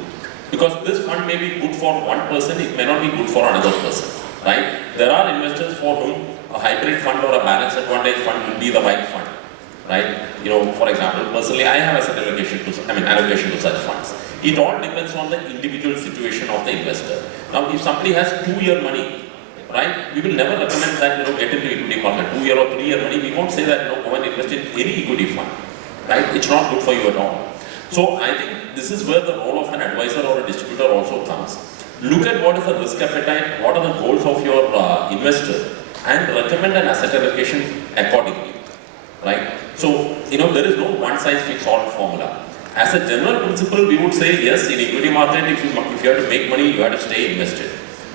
Because this fund may be good for one person, it may not be good for another person, right? There are investors for whom a hybrid fund or a balance advantage fund will be the right fund, right? For example, personally, I have asset allocation to such funds. It all depends on the individual situation of the investor. Now, if somebody has 2-year money, right, we will never recommend that, get into equity market, 2-year or 3-year money. We won't say that, go and invest in any equity fund, right? It's not good for you at all. So I think this is where the role of an advisor or a distributor also comes. look at what is the risk appetite, what are the goals of your investor, and recommend an asset allocation accordingly, right? So, there is no one-size-fits-all formula. As a general principle, we would say, yes, in equity market, if you have to make money, you have to stay invested.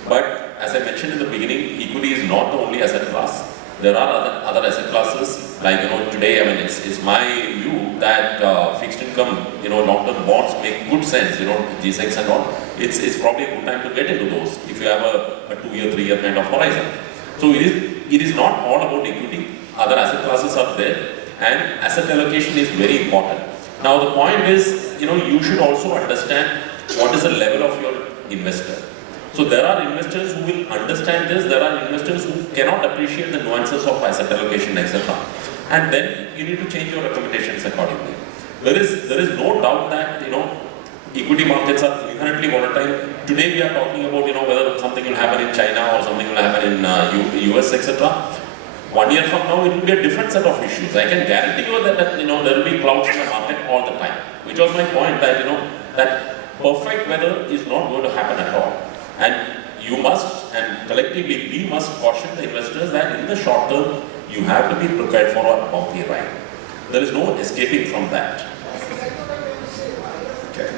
But as I mentioned in the beginning, equity is not the only asset class. There are other asset classes, like today, it's my view that fixed income, long-term bonds make good sense, G6 and all. It's probably a good time to get into those if you have a 2-year, 3-year kind of horizon. So it is not all about equity. Other asset classes are there, and asset allocation is very important. Now the point is, you should also understand what is the level of your investor. So there are investors who will understand this, there are investors who cannot appreciate the nuances of asset allocation, etc. And then you need to change your recommendations accordingly. There is no doubt that, equity markets are inherently volatile. Today we are talking about, whether something will happen in China or something will happen in US, etc. 1 year from now, it will be a different set of issues. I can guarantee you that there will be clouds in the market all the time. Which was my point that, that perfect weather is not going to happen at all. And you must, and collectively, we must caution the investors that in the short term, you have to be prepared for a bumpy ride. There is no escaping from that. Okay.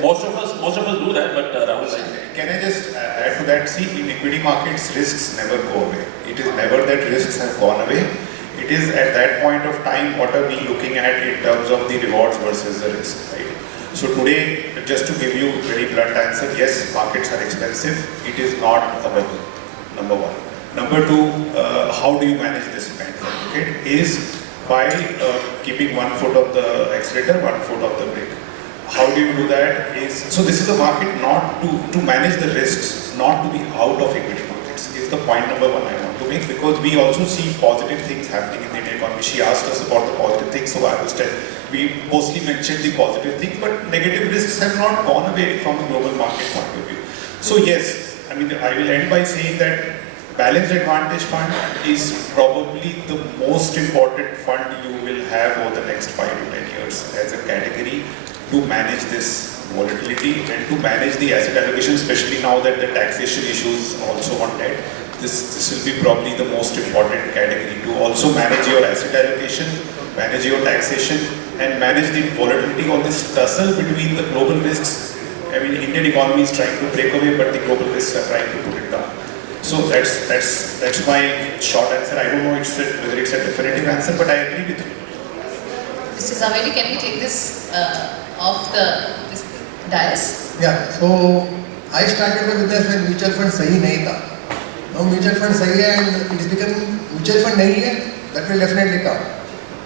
Most of us do that, but Rahul, Can I just add to that? See, in equity markets, risks never go away. It is never that risks have gone away. It is at that point of time, what are we looking at in terms of the rewards versus the risk, right? So today, just to give you a very blunt answer, yes, markets are expensive. It is not a bubble, number one. Number two, how do you manage this spend? Okay, is by keeping 1 foot of the accelerator, 1 foot of the brake. How do you do that? So this is a market not to manage the risks, not to be out of equity markets, is the point number one I want to make, because we also see positive things happening in the Indian economy. She asked us about the positive things, so I was telling, we mostly mentioned the positive things, but negative risks have not gone away from a global market point of view. So yes, I will end by saying that Balanced Advantage Fund is probably the most important fund you will have over the next 5 to 10 years as a category to manage this volatility and to manage the asset allocation, especially now that the taxation issues also on debt. This will be probably the most important category to also manage your asset allocation, manage your taxation, and manage the volatility on this tussle between the global risks. Indian economy is trying to break away, but the global risks are trying to put it down. So that's my short answer. I don't know whether it's a definitive answer, but I agree with you. Mr. Zaveri, can we take this off this dais? Yeah, so I started my business when mutual fund sahi nahi tha. Now mutual fund sahi hai and it is becoming mutual fund nahi hai, that will definitely come.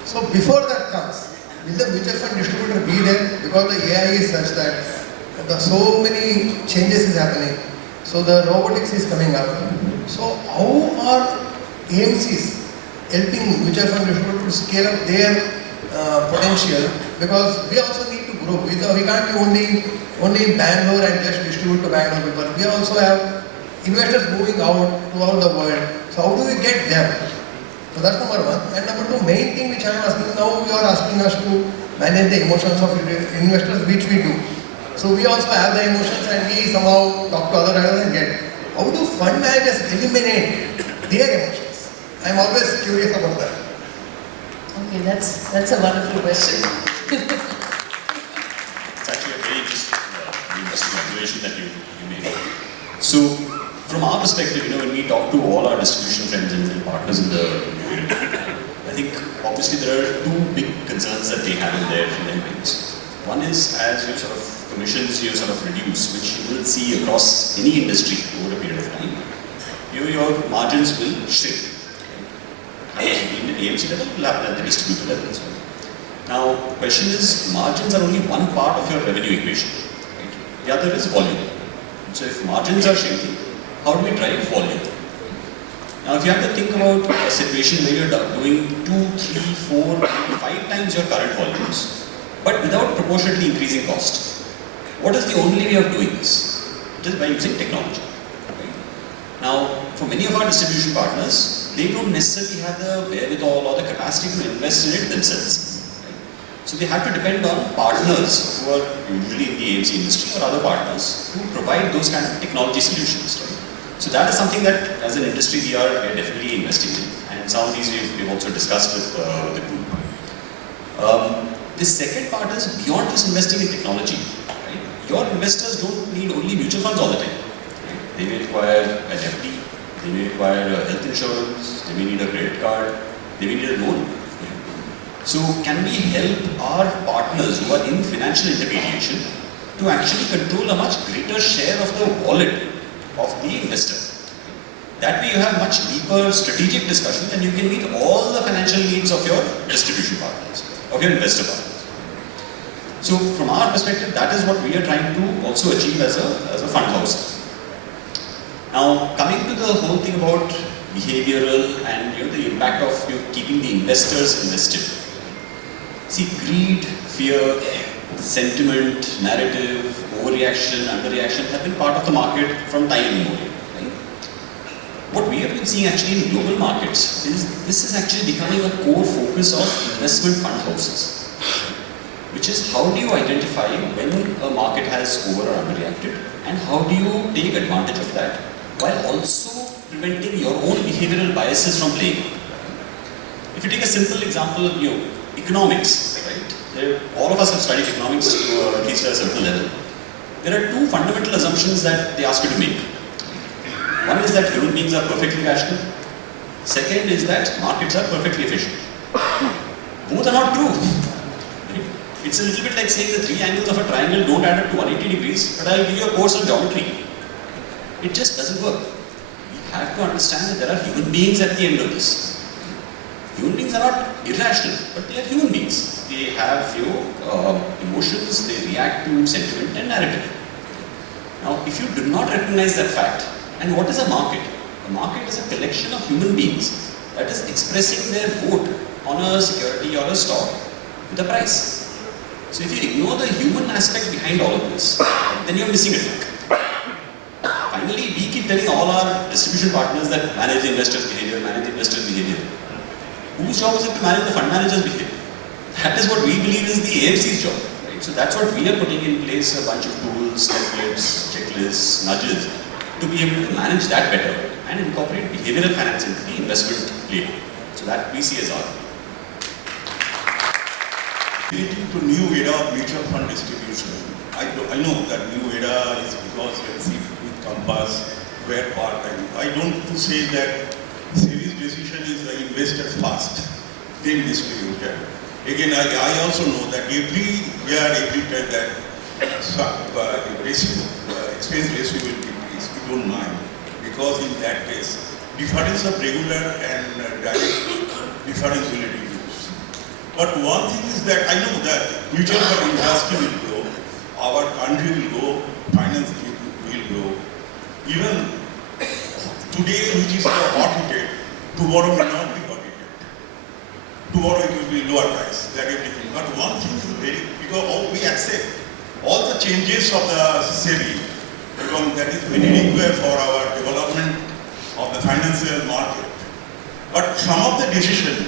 So before that comes, will the mutual fund distributor be there? Because the AI is such that so many changes is happening. So the robotics is coming up. So how are AMCs helping mutual fund distributors to scale up their potential? Because we also need to grow. We can't be only in Bangalore and just distribute to Bangalore people. We also have investors moving out throughout the world. So how do we get them? So that's number one. And number two, main thing which I am asking now, you are asking us to manage the emotions of investors, which we do. So we also have the emotions and we somehow talk to other managers and get. How do fund managers eliminate their emotions? I am always curious about that. Okay, that's a wonderful question. It's actually a very interesting observation that you made. So, from our perspective, when we talk to all our distribution friends and partners in the community, I think obviously there are two big concerns that they have in their minds. One is, as your sort of commissions you sort of reduce, which you will see across any industry over a period of time, your margins will shrink. In the AMC level, will happen at the distributor level as well. Now, question is, margins are only one part of your revenue equation. Right? The other is volume. So if margins are shrinking, how do we drive volume? Now, if you have to think about a situation where you're doing 2, 3, 4, 5 times your current volumes, but without proportionately increasing cost, what is the only way of doing this? It is by using technology. Right? Now, for many of our distribution partners, they don't necessarily have the wherewithal or the capacity to invest in it themselves. Right? So they have to depend on partners who are usually in the AMC industry or other partners to provide those kind of technology solutions. Right? So that is something that as an industry we are definitely investing in, and some of these we've also discussed with the group. The second part is beyond just investing in technology. Right? Your investors don't need only mutual funds all the time. Right? They may require an FD, they may require health insurance, they may need a credit card, they may need a loan. Right? So can we help our partners who are in financial intermediation to actually control a much greater share of the wallet of the investor? That way you have much deeper strategic discussion and you can meet all the financial needs of your distribution partners, of your investor partners. So from our perspective, that is what we are trying to also achieve as a fund house. Now, coming to the whole thing about behavioral and the impact of keeping the investors invested. See, greed, fear, sentiment, narrative, overreaction, underreaction have been part of the market from time immemorial. Right? What we have been seeing actually in global markets is this is actually becoming a core focus of investment fund houses. Which is how do you identify when a market has over or underreacted and how do you take advantage of that while also preventing your own behavioral biases from playing. If you take a simple example, economics, right? All of us have studied economics to at least a certain level. There are two fundamental assumptions that they ask you to make. One is that human beings are perfectly rational. Second is that markets are perfectly efficient. Both are not true. It's a little bit like saying the three angles of a triangle don't add up to 180 degrees, but I'll give you a course on geometry. It just doesn't work. We have to understand that there are human beings at the end of this. Human beings are not irrational, but they are human beings. They have emotions, they react to sentiment and narrative. Now, if you do not recognize that fact, and what is a market? A market is a collection of human beings that is expressing their vote on a security or a stock with a price. So if you ignore the human aspect behind all of this, then you're missing a trick. Finally, we keep telling all our distribution partners that manage the investor's behavior, manage the investor's behavior. Whose job is it to manage the fund manager's behavior? That is what we believe is the AMC's job. Right? So that's what we are putting in place, a bunch of tools, templates, checklists, nudges, to be able to manage that better and incorporate behavioral finance into the investment playbook. So that we see as our. Relating to new era of mutual fund distribution, I know that new era is because let's see with Compass, where part, I don't say that series decision is invested fast, then distributed. Again, I also know that everywhere, every time that expense ratio will decrease, you don't mind, because in that case, difference of regular and direct difference will reduce. But one thing is that I know that mutual fund industry will grow, our country will grow, finance will grow. Even today, which is the hot heated, tomorrow will not be hot heated. Tomorrow it will be lower price, that everything. But one thing is because we accept all the changes of the SEBI, because that is very required for our development of the financial market. But some of the decisions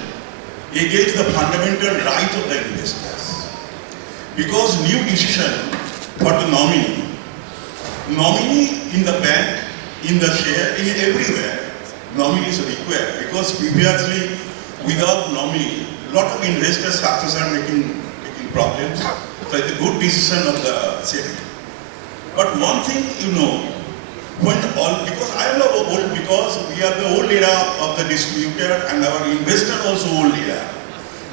against the fundamental right of the investors. Because new decision for the nominee in the bank, in the share, in everywhere, nominee is required. Because previously, without nominee, a lot of investors, successors are making problems. So it's a good decision of the SEBI. But one thing because I am old, because we are the old era of the distributor and our investor also old era.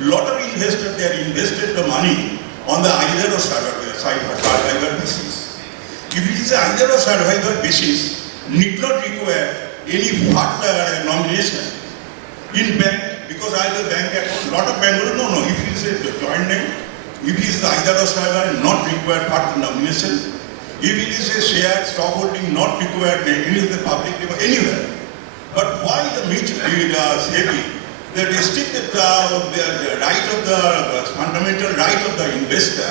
Lot of investors, they have invested the money on the either or survivor basis. If it is either or survivor basis, need not require any further nomination in bank, because I have a bank account, lot of bank will no, if it is a joint name, if it is either or survivor, not required further nomination. If it is a share, stock holding, not required, any of the public, anywhere. But why the SEBI? They restricted the right of the fundamental right of the investor.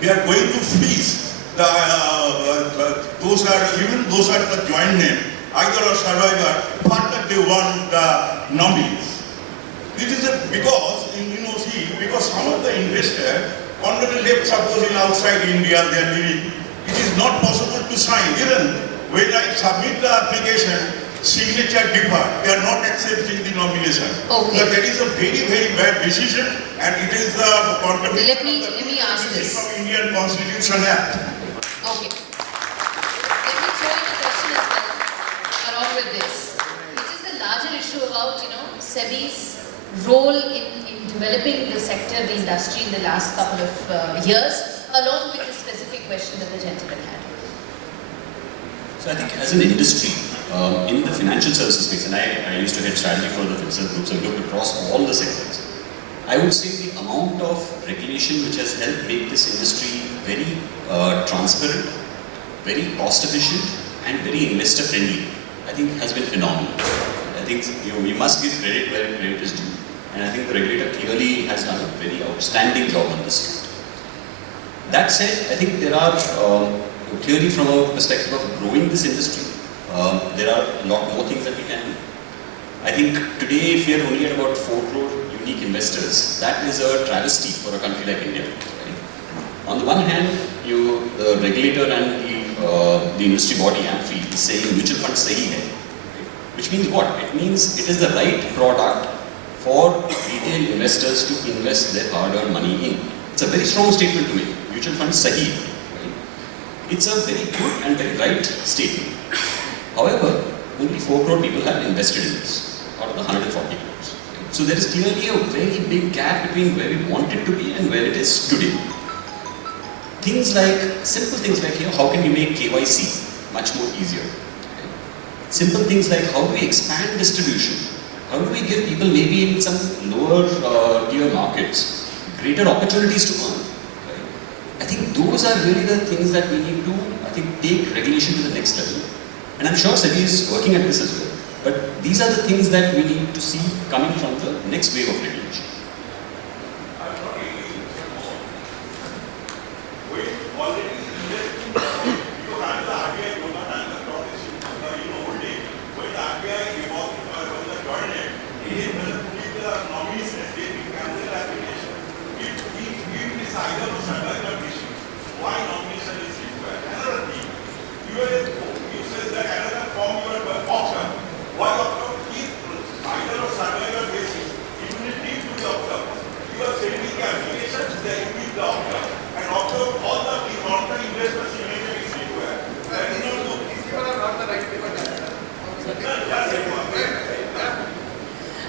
They are going to freeze those are the joint name. either a survivor, but that they want the nominees. It is because, because some of the investors on the left, suppose in outside India they are living, it is not possible to sign. Even when I submit the application, signature differ. They are not accepting the nomination. Okay. So that is a very, very bad decision, and it is the contradiction Let me ask this. of Indian Constitution Act. Okay. Let me throw in a question as well along with this. Which is the larger issue about, SEBI's role in developing the sector, the industry in the last couple of years, along with the specific question that the gentleman had. So I think as an industry, in the financial services space, and I used to head strategy for the FinServ groups, I've looked across all the sectors. I would say the amount of regulation which has helped make this industry very transparent, very cost efficient, and very investor friendly, I think has been phenomenal. I think we must give credit where credit is due, and I think the regulator clearly has done a very outstanding job on this. That said, I think there are clearly from a perspective of growing this industry, there are a lot more things that we can do. I think today, if we are only at about 4 crore unique investors, that is a travesty for a country like India. Right? On the one hand, the regulator and the industry body, AMFI, is saying Mutualfundsahihai, which means what? It means it is the right product for retail investors to invest their hard-earned money in. It's a very strong statement to make. Mutualfundsahihai. Right? It's a very good and very right statement. However, only 4 crore people have invested in this, out of the 140 crores. So there is clearly a very big gap between where we want it to be and where it is today. Simple things like, how can we make KYC much more easier? Simple things like, how do we expand distribution? How do we give people maybe in some lower tier markets greater opportunities to earn? I think those are really the things that we need to, take regulation to the next level. And I'm sure SEBI is working at this as well. But these are the things that we need to see coming from the next wave of regulation.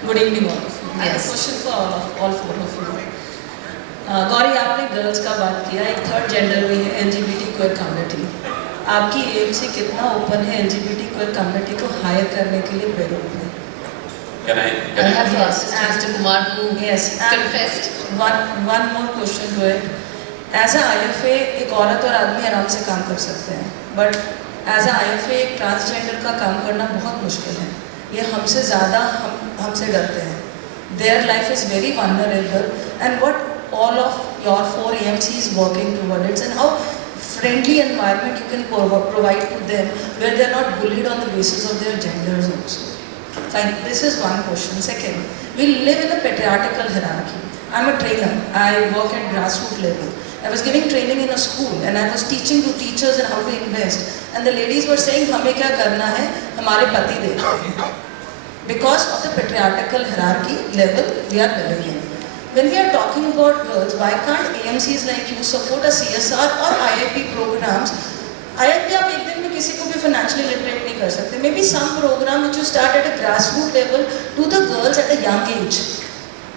Good evening all of you. I have a question for all 4 of you. Gauri, आपने girls का बात किया, एक third gender भी है LGBT queer community. आपकी AMC कितना open है LGBT क्वेयर कम्युनिटी को हायर करने के लिए पेरोल में? Can I have to ask Mr. Kumar who confessed. One more question to it. As a IFA, एक औरत और आदमी आराम से काम कर सकते हैं, but as a IFA एक ट्रांसजेंडर का काम करना बहुत मुश्किल है. ये हमसे ज़्यादा हमसे डरते हैं. Their life is very vulnerable, and what all of your 4 AMCs working towards it, and how friendly environment you can provide to them where they are not bullied on the basis of their genders also. Fine, this is one question. Second, we live in a patriarchal hierarchy. I'm a trainer. I work at grassroots level. I was giving training in a school and I was teaching to teachers on how to invest. And the ladies were saying, हमें क्या करना है, हमारे पति देखें. Because of the patriarchal hierarchy level we are living in. When we are talking about girls, why can't AMCs like you support a CSR or IIP programs? IIP आप एक दिन में किसी को भी financially literate नहीं कर सकते. Maybe some program which you start at a grassroots level to the girls at a young age.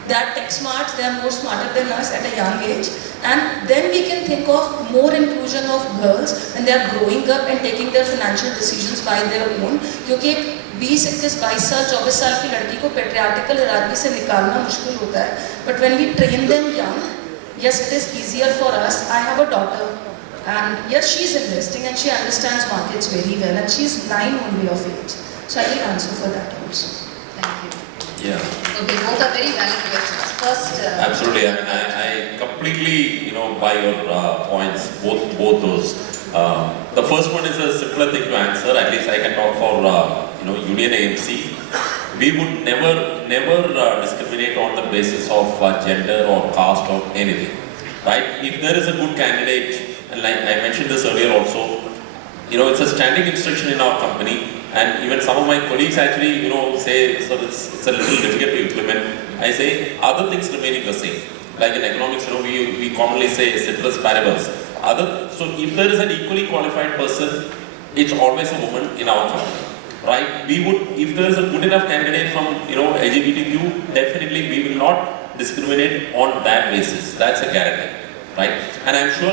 They are tech smart, they are more smarter than us at a young age, and then we can think of more inclusion of girls and they are growing up and taking their financial decisions by their own. क्योंकि एक 20, 21, 22 साल, 24 साल की लड़की को patriarchal hierarchy से निकालना मुश्किल होता है. But when we train them young, yes, it is easier for us. I have a daughter, and yes, she is investing and she understands markets very well, and she is 9 only of age. So I will answer for that also. Thank you. Yeah. Okay, both are very valid questions. First, Absolutely. I mean, I completely, buy your points. Both those. The first one is a simpler thing to answer. At least I can talk for Union AMC. We would never discriminate on the basis of gender or caste or anything, right? If there is a good candidate, and like I mentioned this earlier also, it's a standing instruction in our company, and even some of my colleagues actually, say, so it's a little difficult to implement. I say other things remaining the same. Like in economics, we commonly say ceteris paribus. So if there is an equally qualified person, it's always a woman in our company. Right? We would, if there is a good enough candidate from, LGBTQ, definitely we will not discriminate on that basis. That's a guarantee, right? And I'm sure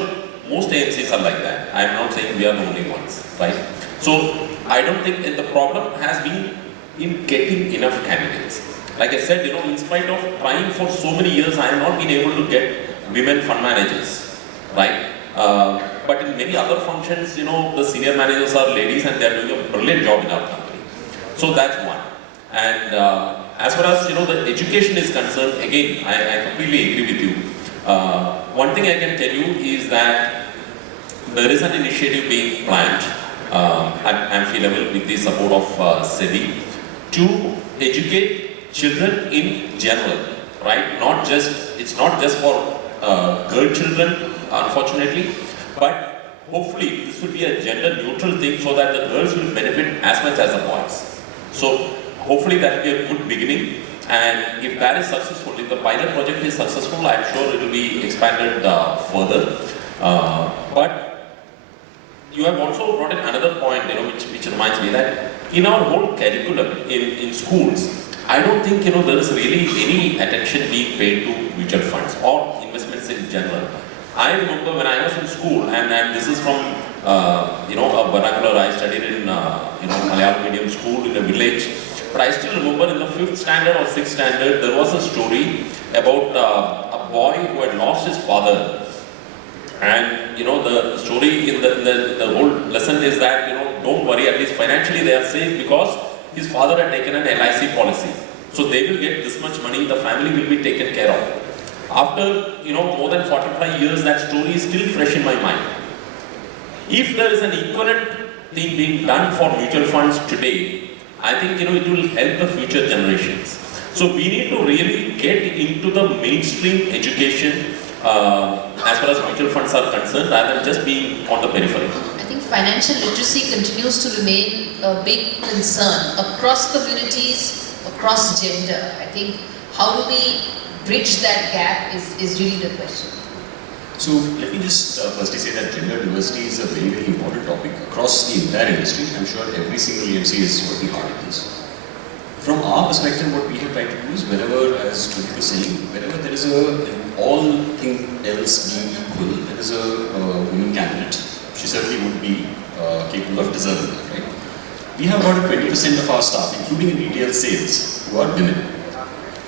most AMCs are like that. I'm not saying we are the only ones, right? So I don't think the problem has been in getting enough candidates. Like I said, in spite of trying for so many years, I have not been able to get women fund managers, right? But in many other functions, the senior managers are ladies and they are doing a brilliant job in our company. So that's one. And as far as the education is concerned, again, I completely agree with you. One thing I can tell you is that there is an initiative being planned at AMFI level with the support of SEBI to educate children in general, right? It's not just for girl children, unfortunately, but hopefully this will be a gender neutral thing so that the girls will benefit as much as the boys. So hopefully that will be a good beginning, and if that is successful, if the pilot project is successful, I'm sure it will be expanded further. But you have also brought in another point, which reminds me that in our whole curriculum in schools, I don't think there is really any attention being paid to mutual funds or investments in general. I remember when I was in school, and this is from a vernacular. I studied in Malayalam medium school in a village, but I still remember in the 5th standard or 6th standard there was a story about a boy who had lost his father, and the story in the whole lesson is that don't worry, at least financially they are safe because his father had taken an LIC policy, so they will get this much money, the family will be taken care of. After more than 45 years, that story is still fresh in my mind. If there is an equivalent thing being done for mutual funds today, I think it will help the future generations. So we need to really get into the mainstream education as far as mutual funds are concerned, rather than just being on the periphery. I think financial literacy continues to remain a big concern across communities, across gender. I think how do we bridge that gap is really the question. So let me just firstly say that gender diversity is a very, very important topic across the entire industry. I'm sure every single EMC is working hard on this. From our perspective, what we have tried to do is whenever, as Pradeep was saying, whenever there is all thing else being equal, there is a woman candidate, she certainly would be capable of deserving that, right? We have about 20% of our staff, including in retail sales, who are women.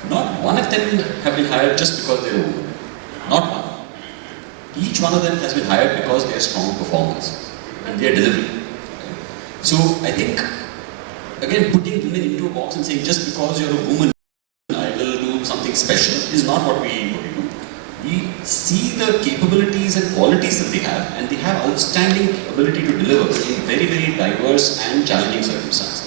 Not one of them have been hired just because they're a woman. Not one. Each one of them has been hired because they are strong performers and they are delivering. So I think, again, putting women into a box and saying just because you're a woman, I will do something special is not what we do. We see the capabilities and qualities that they have, and they have outstanding ability to deliver in very, very diverse and challenging circumstances.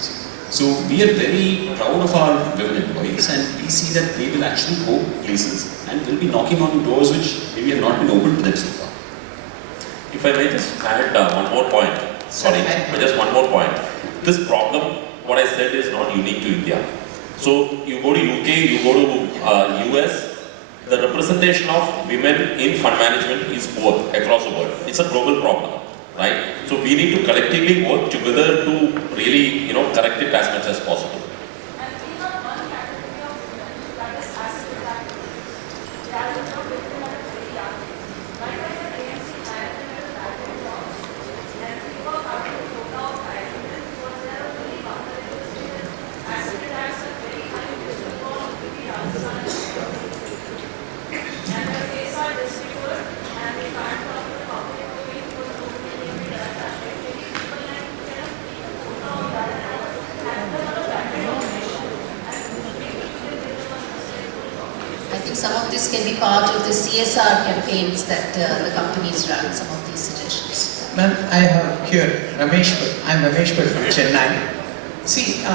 So we are very proud of our women employees, and we see that they will actually go places and will be knocking on doors which maybe have not been opened to them so far. If I may just add one more point, sorry, but just one more point. This problem, what I said, is not unique to India. So you go to UK, you go to US, the representation of women in fund management is poor across the world. It's a global problem, right? So we need to collectively work together to really, correct it as much as possible. Some of this can be part of the CSR campaigns that the companies run, some of these suggestions. Ma'am, I have here Ramesh. I'm Ramesh from Chennai. See,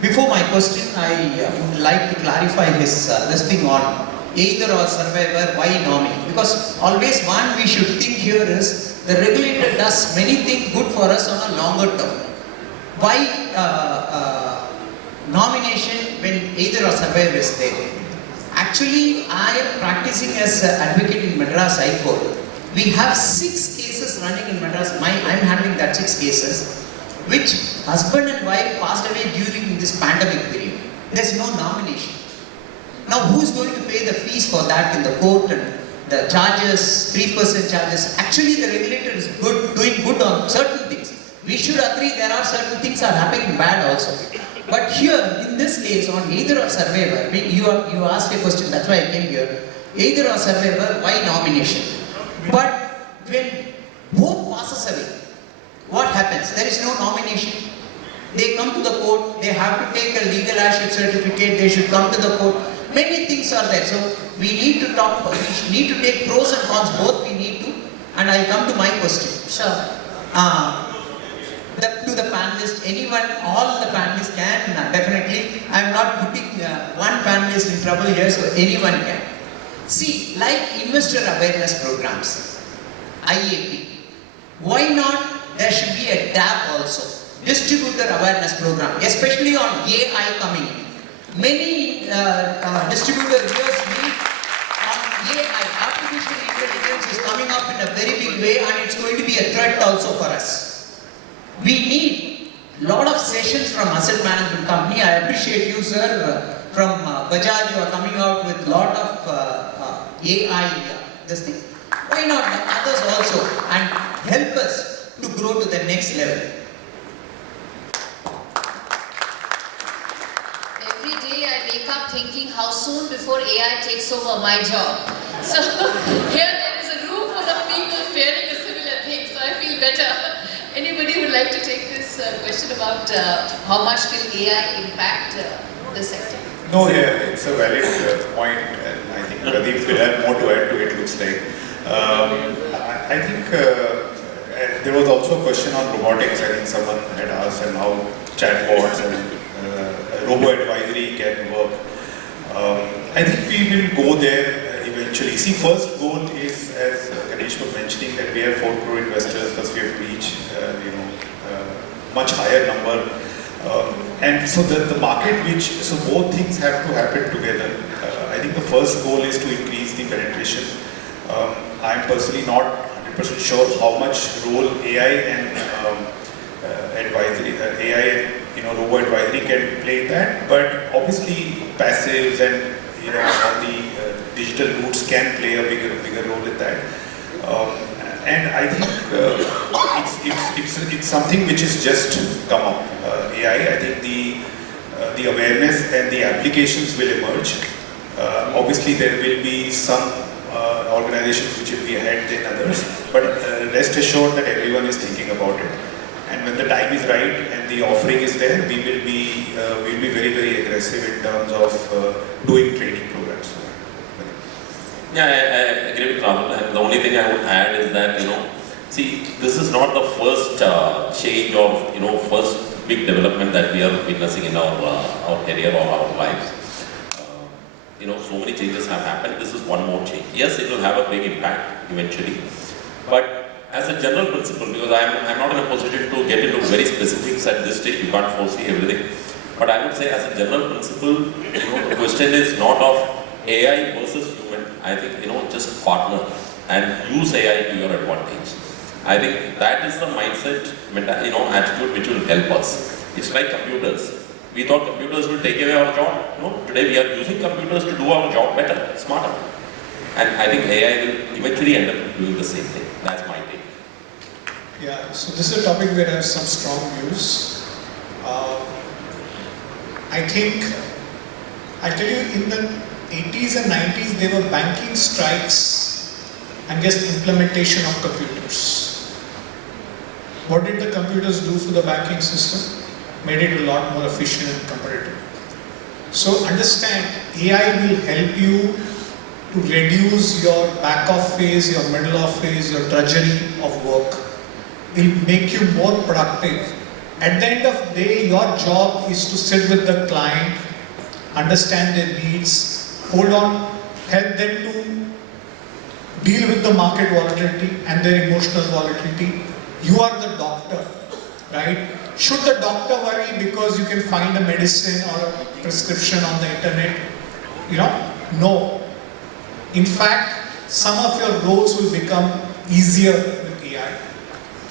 before my question, I would like to clarify his this thing on either or survivor, why nominee? Because always one we should think here is the regulator does many things good for us on a longer term. Why nomination when either or survivor is there? Actually, I am practicing as an advocate in Madras High Court. We have 6 cases running in Madras. I'm handling that 6 cases, which husband and wife passed away during this pandemic period. There's no nomination. Now, who's going to pay the fees for that in the court and the charges, 3% charges? Actually, the regulator is doing good on certain things. We should agree there are certain things are happening bad also. But here, in this case, on either or survivor, you asked a question, that's why I came here. Either or survivor, why nomination? But when both passes away, what happens? There is no nomination. They come to the court, they have to take a legal hardship certificate, they should come to the court. Many things are there. So we need to talk, we need to take pros and cons, both we need to. And I'll come to my question. Sure. To the panelists, anyone, all the panelists can definitely, I'm not putting one panelist in trouble here, so anyone can. See, like investor awareness programs, IAP, why not there should be a DAP also, distributor awareness program, especially on AI coming in. Many distributors here need on AI, artificial intelligence is coming up in a very big way and it's going to be a threat also for us. We need a lot of sessions from asset management company. I appreciate you, sir, from Bajaj. You are coming out with a lot of AI, this thing. Why not the others also and help us to grow to the next level? Every day I wake up thinking how soon before AI takes over my job. So here there is a room full of people fearing a similar thing, so I feel better. Anybody would like to take this question about how much will AI impact the sector? No, yeah, it's a valid point, and I think Pradeep will have more to add to it, looks like. I think there was also a question on robotics. I think someone had asked and how chatbots and robo-advisory can work. I think we will go there eventually. See, first goal is, as Ganesh was mentioning, that we have 4 crore investors. First we have to reach, much higher number. And so the market so both things have to happen together. I think the first goal is to increase the penetration. I'm personally not 100% sure how much role AI and advisory, AI and robo-advisory can play in that, but obviously passives and all the digital routes can play a bigger role in that. And I think it's something which has just come up. AI, I think the awareness and the applications will emerge. Obviously, there will be some organizations which will be ahead than others, but rest assured that everyone is thinking about it. And when the time is right and the offering is there, we will be very, very aggressive in terms of doing training programs. Yeah, I agree with Rahul, and the only thing I would add is that, see, this is not the first change or, first big development that we are witnessing in our career or our lives. So many changes have happened. This is one more change. Yes, it will have a big impact eventually, but as a general principle, because I'm not in a position to get into very specifics at this stage, you can't foresee everything, but I would say as a general principle, the question is not of AI versus human. I think, just partner and use AI to your advantage. I think that is the mindset, attitude which will help us. It's like computers. We thought computers will take away our job. No, today we are using computers to do our job better, smarter. And I think AI will eventually end up doing the same thing. That's my take. Yeah, so this is a topic where I have some strong views. I think, I tell you, in the 80s and 90s, there were banking strikes and just implementation of computers. What did the computers do for the banking system? Made it a lot more efficient and competitive. So understand, AI will help you to reduce your back office, your middle office, your drudgery of work. it'll make you more productive. At the end of the day, your job is to sit with the client, understand their needs, hold on, help them to deal with the market volatility and their emotional volatility. You are the doctor, right? Should the doctor worry because you can find a medicine or a prescription on the internet? No. In fact, some of your roles will become easier with AI,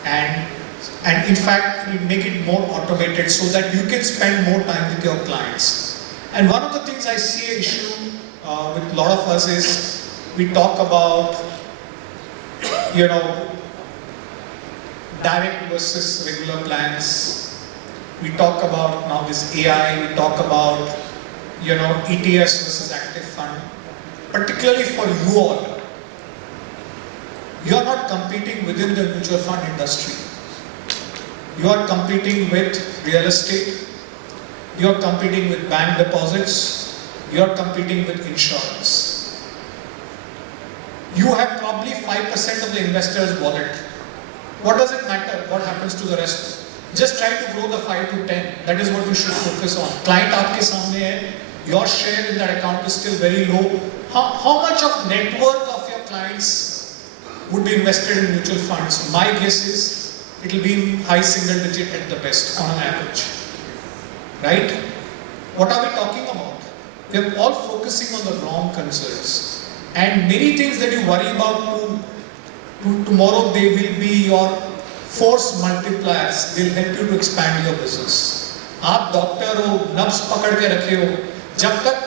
and in fact, it will make it more automated so that you can spend more time with your clients. And one of the things I see an issue with a lot of us is we talk about, direct versus regular plans. We talk about now this AI, we talk about, ETS versus active fund. Particularly for you all, you are not competing within the mutual fund industry. You are competing with real estate, you are competing with bank deposits, you are competing with insurance. You have probably 5% of the investor's wallet. What does it matter? What happens to the rest? Just try to grow the 5 to 10. That is what you should focus on. Client aapke samne hai, your share in that account is still very low. How much of net worth of your clients would be invested in mutual funds? My guess is it will be in high single digit at the best on an average. Right? What are we talking about? We are all focusing on the wrong concerns. And many things that you worry about tomorrow, they will be your force multipliers. They'll help you to expand your business. आप doctor हो, नब्ज पकड़ के रखे हो, जब तक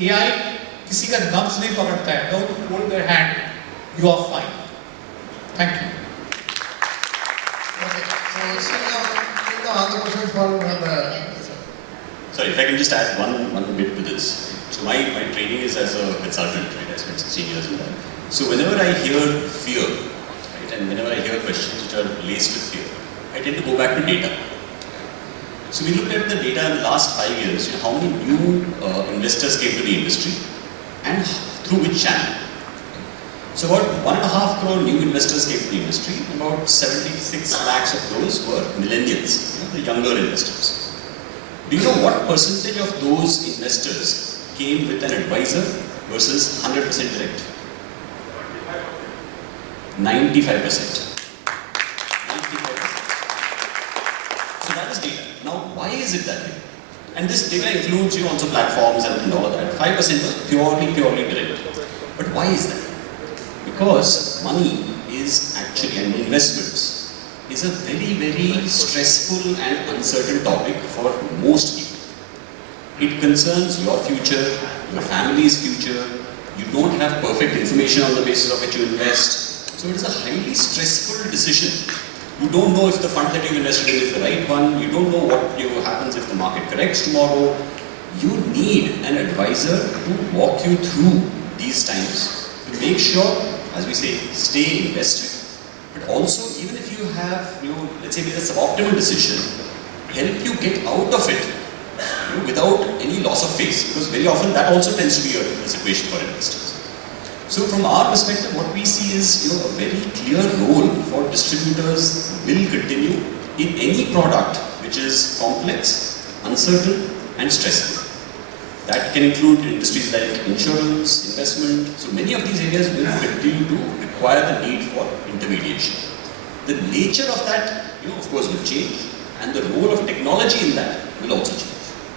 AI किसी का नब्ज नहीं पकड़ता है, don't hold their hand, you are fine. Thank you. Okay, so still the other question from the... Sorry, if I can just add one bit to this. So my training is as a consultant, right? I spent 16 years in that. So whenever I hear fear, right, and whenever I hear questions which are laced with fear, I tend to go back to data. So we looked at the data in the last 5 years, how many new investors came to the industry and through which channel. So about 1.5 crore new investors came to the industry, and about 76 lakhs of those were millennials, the younger investors. Do you know what percentage of those investors came with an advisor versus 100% direct? 95%. So that is data. Now, why is it that way? And this data includes also platforms and all of that. 5% was purely direct. But why is that? Because money is actually, and investments is a very, very stressful and uncertain topic for most people. It concerns your future, your family's future. You don't have perfect information on the basis of which you invest. So it is a highly stressful decision. You don't know if the fund that you invested in is the right one. You don't know what happens if the market corrects tomorrow. You need an advisor to walk you through these times to make sure, as we say, stay invested. But also, even if you have, let's say, made a suboptimal decision, help you get out of it without any loss of face. Because very often that also tends to be a situation for investors. So from our perspective, what we see is a very clear role for distributors will continue in any product which is complex, uncertain and stressful. That can include industries like insurance, investment. So many of these areas will continue to require the need for intermediation. The nature of that, of course, will change, and the role of technology in that will also change.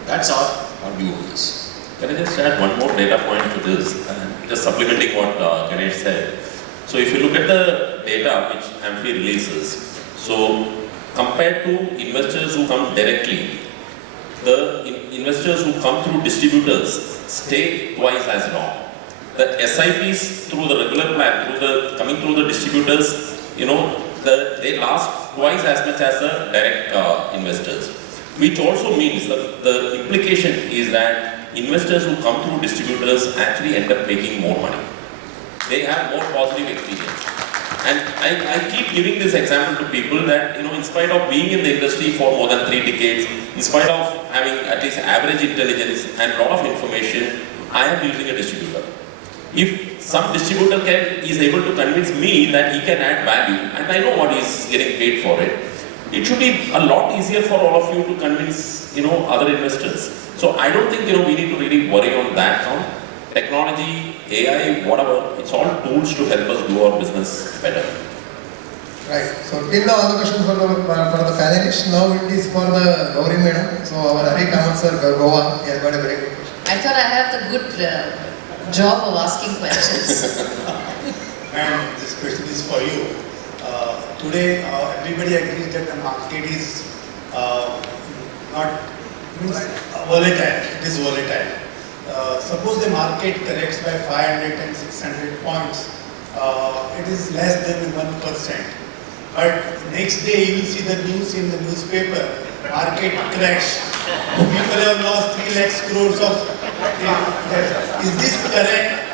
That's our view on this. Can I just add one more data point to this, just supplementing what Ganesh said. So if you look at the data which AMFI releases, so compared to investors who come directly, the investors who come through distributors stay twice as long. The SIPs through the regular plan, coming through the distributors, they last twice as much as the direct investors. Which also means that the implication is that investors who come through distributors actually end up making more money. They have more positive experience. And I keep giving this example to people that, in spite of being in the industry for more than 3 decades, in spite of having at least average intelligence and a lot of information, I am using a distributor. If some distributor is able to convince me that he can add value, and I know what he's getting paid for it. It should be a lot easier for all of you to convince, other investors. So I don't think, we need to really worry on that count. Technology, AI, whatever, it's all tools to help us do our business better. Right. So till now all the questions for the panelists. Now it is for the Gauri madam. So our Hari Kamat sir, Goa, he has got a very good question. I thought I have the good job of asking questions. And this question is for you. Today, everybody agrees that the market is not volatile. It is volatile. Suppose the market corrects by 500 and 600 points. It is less than 1%. But next day you will see the news in the newspaper. Market crash. People have lost 3 lakh crores of. Is this correct?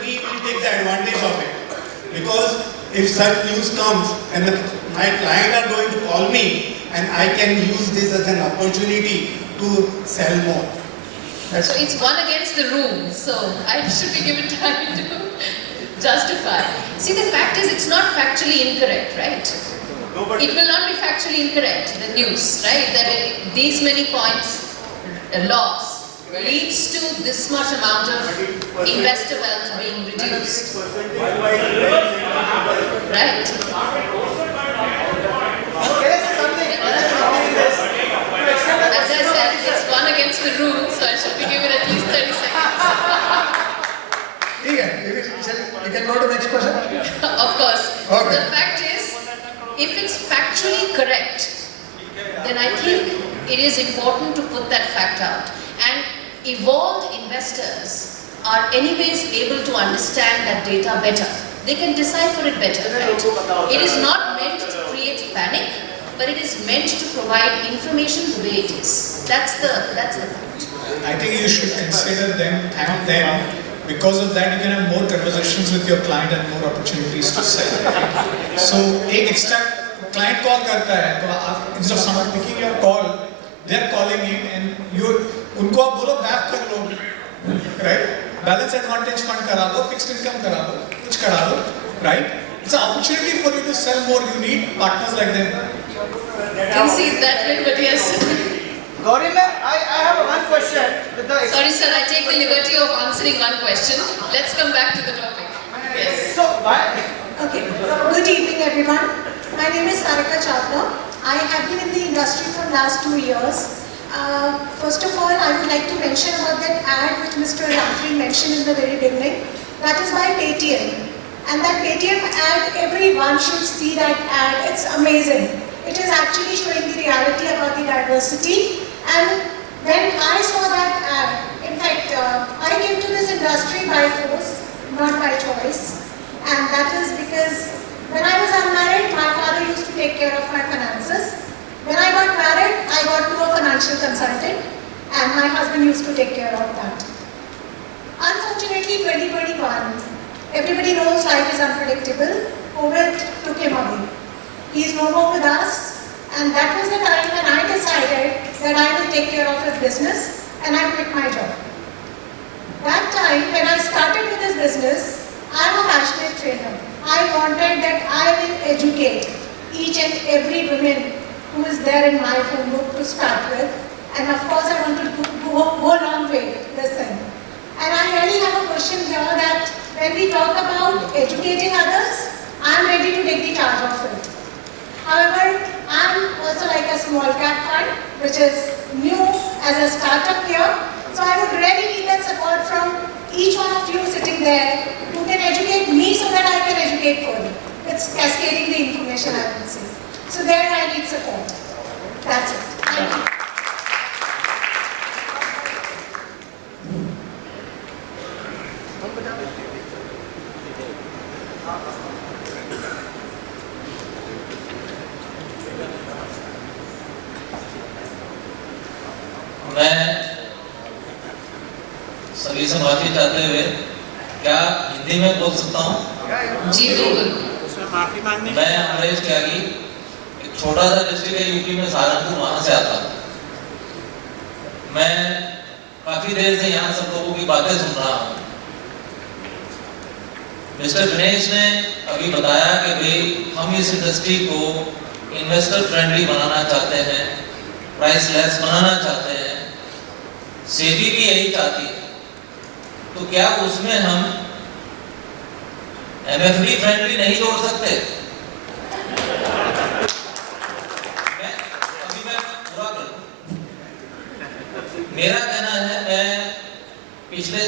We will take the advantage of it, because if such news comes and my client are going to call me, and I can use this as an opportunity to sell more. So it's one against the room, so I should be given time to justify. See, the fact is, it's not factually incorrect, right? It will not be factually incorrect, the news, right? That these many points loss leads to this much amount of investor wealth being reduced. Right? As I said, it's one against the room, so I should be given at least 30 seconds. You can go to the next question. Of course. Okay. The fact is, if it's factually correct, then I think it is important to put that fact out. And evolved investors are anyways able to understand that data better. They can decipher it better, right? It is not meant to create panic, but it is meant to provide information the way it is. That's the point. I think you should consider them, and then because of that you can have more conversations with your client and more opportunities to sell. So, एक extra client call करता है, तो आप instead of someone picking your call, they are calling in and you उनको आप बोलो back कर लो, right? Balance advantage fund करा दो, fixed income करा दो, कुछ करा दो, right? It's an opportunity for you to sell more. You need partners like them. Didn't see it that way, but yes. Gauri ma'am, I have one question. Sorry sir, I take the liberty of answering one question. Let's come back to the topic. Yes. So, Okay. Good evening, everyone. My name is Sarika Chawla. I have been in the industry for last 2 years. First of all, I would like to mention about that ad which Mr. Rantri mentioned in the very beginning. That is by Paytm. And that Paytm ad, everyone should see that ad. It's amazing. It is actually showing the reality about the diversity. And when I saw that ad, in fact, I came to this industry by force, not by choice. And that is because when I was unmarried, my father used to take care of my finances. When I got married, I got to a financial consultant, and my husband used to take care of that. Unfortunately, 2021, everybody knows life is unpredictable. COVID took him away. He is no more with us, and that was the time when I decided that I will take care of his business, and I quit my job. That time, when I started with this business, I'm a passionate trainer. I wanted that I will educate each and every woman who is there in my phone book to start with. And of course, I wanted to go a long way with this thing. And I really have a question here that when we talk about educating others, I'm ready to take the charge of it. However, I'm also like a small cap fund, which is new as a startup here. So I would really need that support from each one of you sitting there who can educate me so that I can educate further. It's cascading the information, I would say. So there I need support. That's it. Thank you. मैं सभी से माफी चाहते हुए क्या हिंदी में बोल सकता हूँ? जी बिल्कुल। मैं अमरेश त्यागी, एक छोटा सा डिस्ट्रिक्ट है यूपी में सहारनपुर, वहां से आता हूँ। मैं काफी देर से यहाँ सब लोगों की बातें सुन रहा हूँ। मिस्टर गणेश ने अभी बताया कि भाई हम इस इंडस्ट्री को इन्वेस्टर फ्रेंडली बनाना चाहते हैं, प्राइसलेस बनाना चाहते हैं, सेबी भी यही चाहती है। तो क्या उसमें हम एमएफडी फ्रेंडली नहीं जोड़ सकते? मैं पूरा करूं। मेरा कहना है, मैं पिछले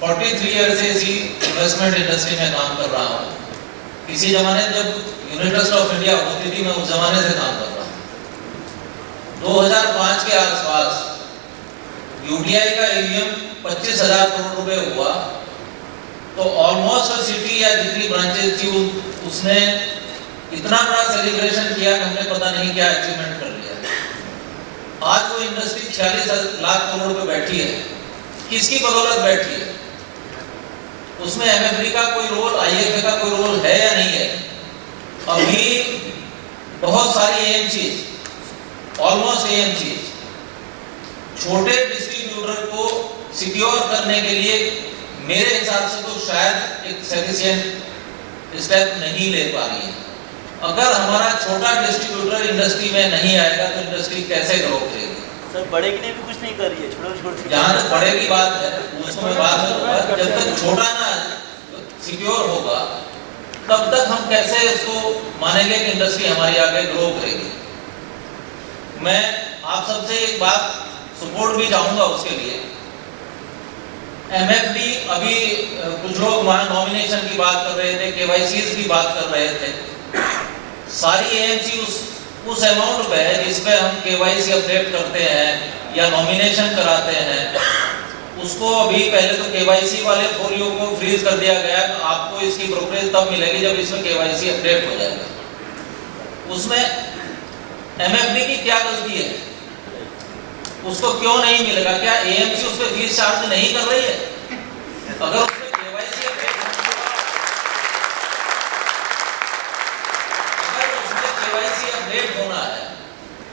43 ईयर से इसी इन्वेस्टमेंट इंडस्ट्री में काम कर रहा हूँ। किसी जमाने जब यूनिट ट्रस्ट ऑफ इंडिया होती थी, मैं उस जमाने से काम कर रहा हूँ। 2005 के आसपास यूटीआई का ईवीएम 25,000 करोड़ रुपए हुआ, तो ऑलमोस्ट सिटी या जितनी ब्रांचेस थी उसने इतना बड़ा सेलिब्रेशन किया कि हमने पता नहीं क्या अचीवमेंट कर लिया। आज वो इंडस्ट्री 46 लाख करोड़ पे बैठी है। किसकी बदौलत बैठी है? उसमें एमएफडी का कोई रोल, आईएफए का कोई रोल है या नहीं है? अभी बहुत सारी एएमसीज, ऑलमोस्ट एएमसीज छोटे डिस्ट्रीब्यूटर को सिक्योर करने के लिए मेरे हिसाब से तो शायद एक सफिशिएंट स्टेप नहीं ले पा रही है। अगर हमारा छोटा डिस्ट्रीब्यूटर इंडस्ट्री में नहीं आएगा तो इंडस्ट्री कैसे ग्रो करेगी? सर बड़े के लिए भी कुछ नहीं कर रही है, छोटे जहाँ तक बड़े की बात है उसको मैं बात करूँगा। जब तक छोटा ना सिक्योर होगा तब तक हम कैसे इसको मानेंगे कि इंडस्ट्री हमारी आगे ग्रो करेगी? मैं आप सबसे एक बात सपोर्ट भी चाहूंगा उसके लिए। एमएफडी, अभी कुछ लोग वहाँ नॉमिनेशन की बात कर रहे थे, केवाईसी की बात कर रहे थे। सारी एएमसी उस अमाउंट पे है जिस पे हम केवाईसी अपडेट करते हैं या नॉमिनेशन कराते हैं, उसको अभी पहले तो केवाईसी वाले फोलियो को फ्रीज कर दिया गया। आपको इसकी ब्रोकरेज तब मिलेगी जब इसमें केवाईसी अपडेट हो जाएगा। उसमें एमएफडी की क्या गलती है? उसको क्यों नहीं मिलेगा? क्या एएमसी उस पर फीस चार्ज नहीं कर रही है? अगर उसमें केवाईसी अपडेट होना है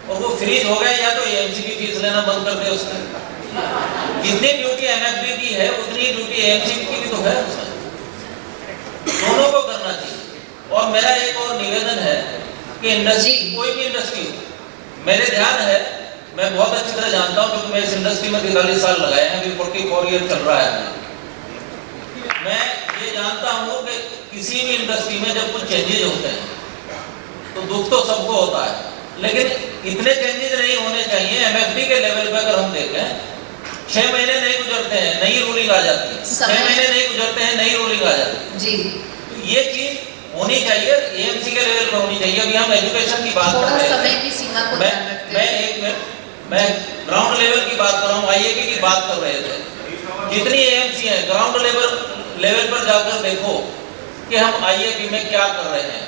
और वो फ्रीज हो गया, या तो एएमसी की फीस लेना बंद कर दे उसने। जितनी ड्यूटी एमएफडी की है उतनी ड्यूटी एएमसी की भी तो है उसमें। दोनों को करना चाहिए। और मेरा एक और निवेदन है कि इंडस्ट्री, कोई भी इंडस्ट्री हो, मेरे ध्यान है, मैं बहुत अच्छी तरह जानता हूँ क्योंकि मैं इस इंडस्ट्री में 43 साल लगाए हैं, अभी 44 ईयर चल रहा है। मैं ये जानता हूँ कि किसी भी इंडस्ट्री में जब कुछ चेंजेज होते हैं तो दुख तो सबको होता है, लेकिन इतने चेंजेस नहीं होने चाहिए। एमएफडी के लेवल पे अगर हम देखें, 6 महीने नहीं गुजरते हैं नई रूलिंग आ जाती है, 6 महीने नहीं गुजरते हैं नई रूलिंग आ जाती है जी। तो ये चीज होनी चाहिए, एएमसी के लेवल पर होनी चाहिए। अभी हम एजुकेशन की बात कर रहे हैं, समय की सीमा को मैं ग्राउंड लेवल की बात कर रहा हूँ, आईएपी की बात कर रहे थे। जितनी एएमसी है ग्राउंड लेवल पर जाकर देखो कि हम आईएपी में क्या कर रहे हैं।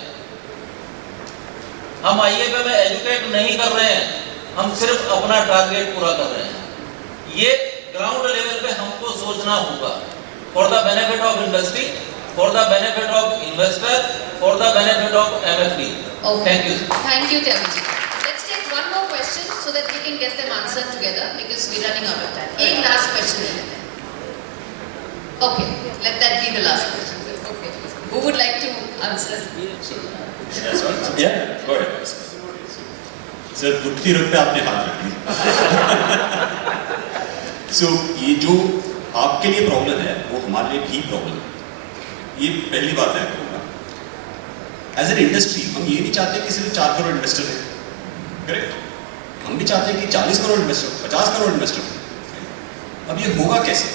हम आईएपी में एजुकेट नहीं कर रहे हैं, हम सिर्फ अपना टारगेट पूरा कर रहे हैं। ये ग्राउंड लेवल पे हमको सोचना होगा, for the benefit of industry, for the benefit of investor, for the benefit of MFD. Thank you. Thank you Tyagi ji. Let's take one more question so that we can get them answered together because we're running out of time. एक last question ले लेते हैं। Okay, let that be the last question. Okay, who would like to answer? Yeah, go ahead. Sir दुखती रुख पे आपने हाथ रख दी। So ये जो आपके लिए प्रॉब्लम है वो हमारे लिए भी प्रॉब्लम है। ये पहली बात है। एज एन इंडस्ट्री हम ये नहीं चाहते कि सिर्फ 4 करोड़ इन्वेस्टर है, करेक्ट? हम भी चाहते हैं कि 40 करोड़ इन्वेस्टर, 50 करोड़ इन्वेस्टर। अब ये होगा कैसे?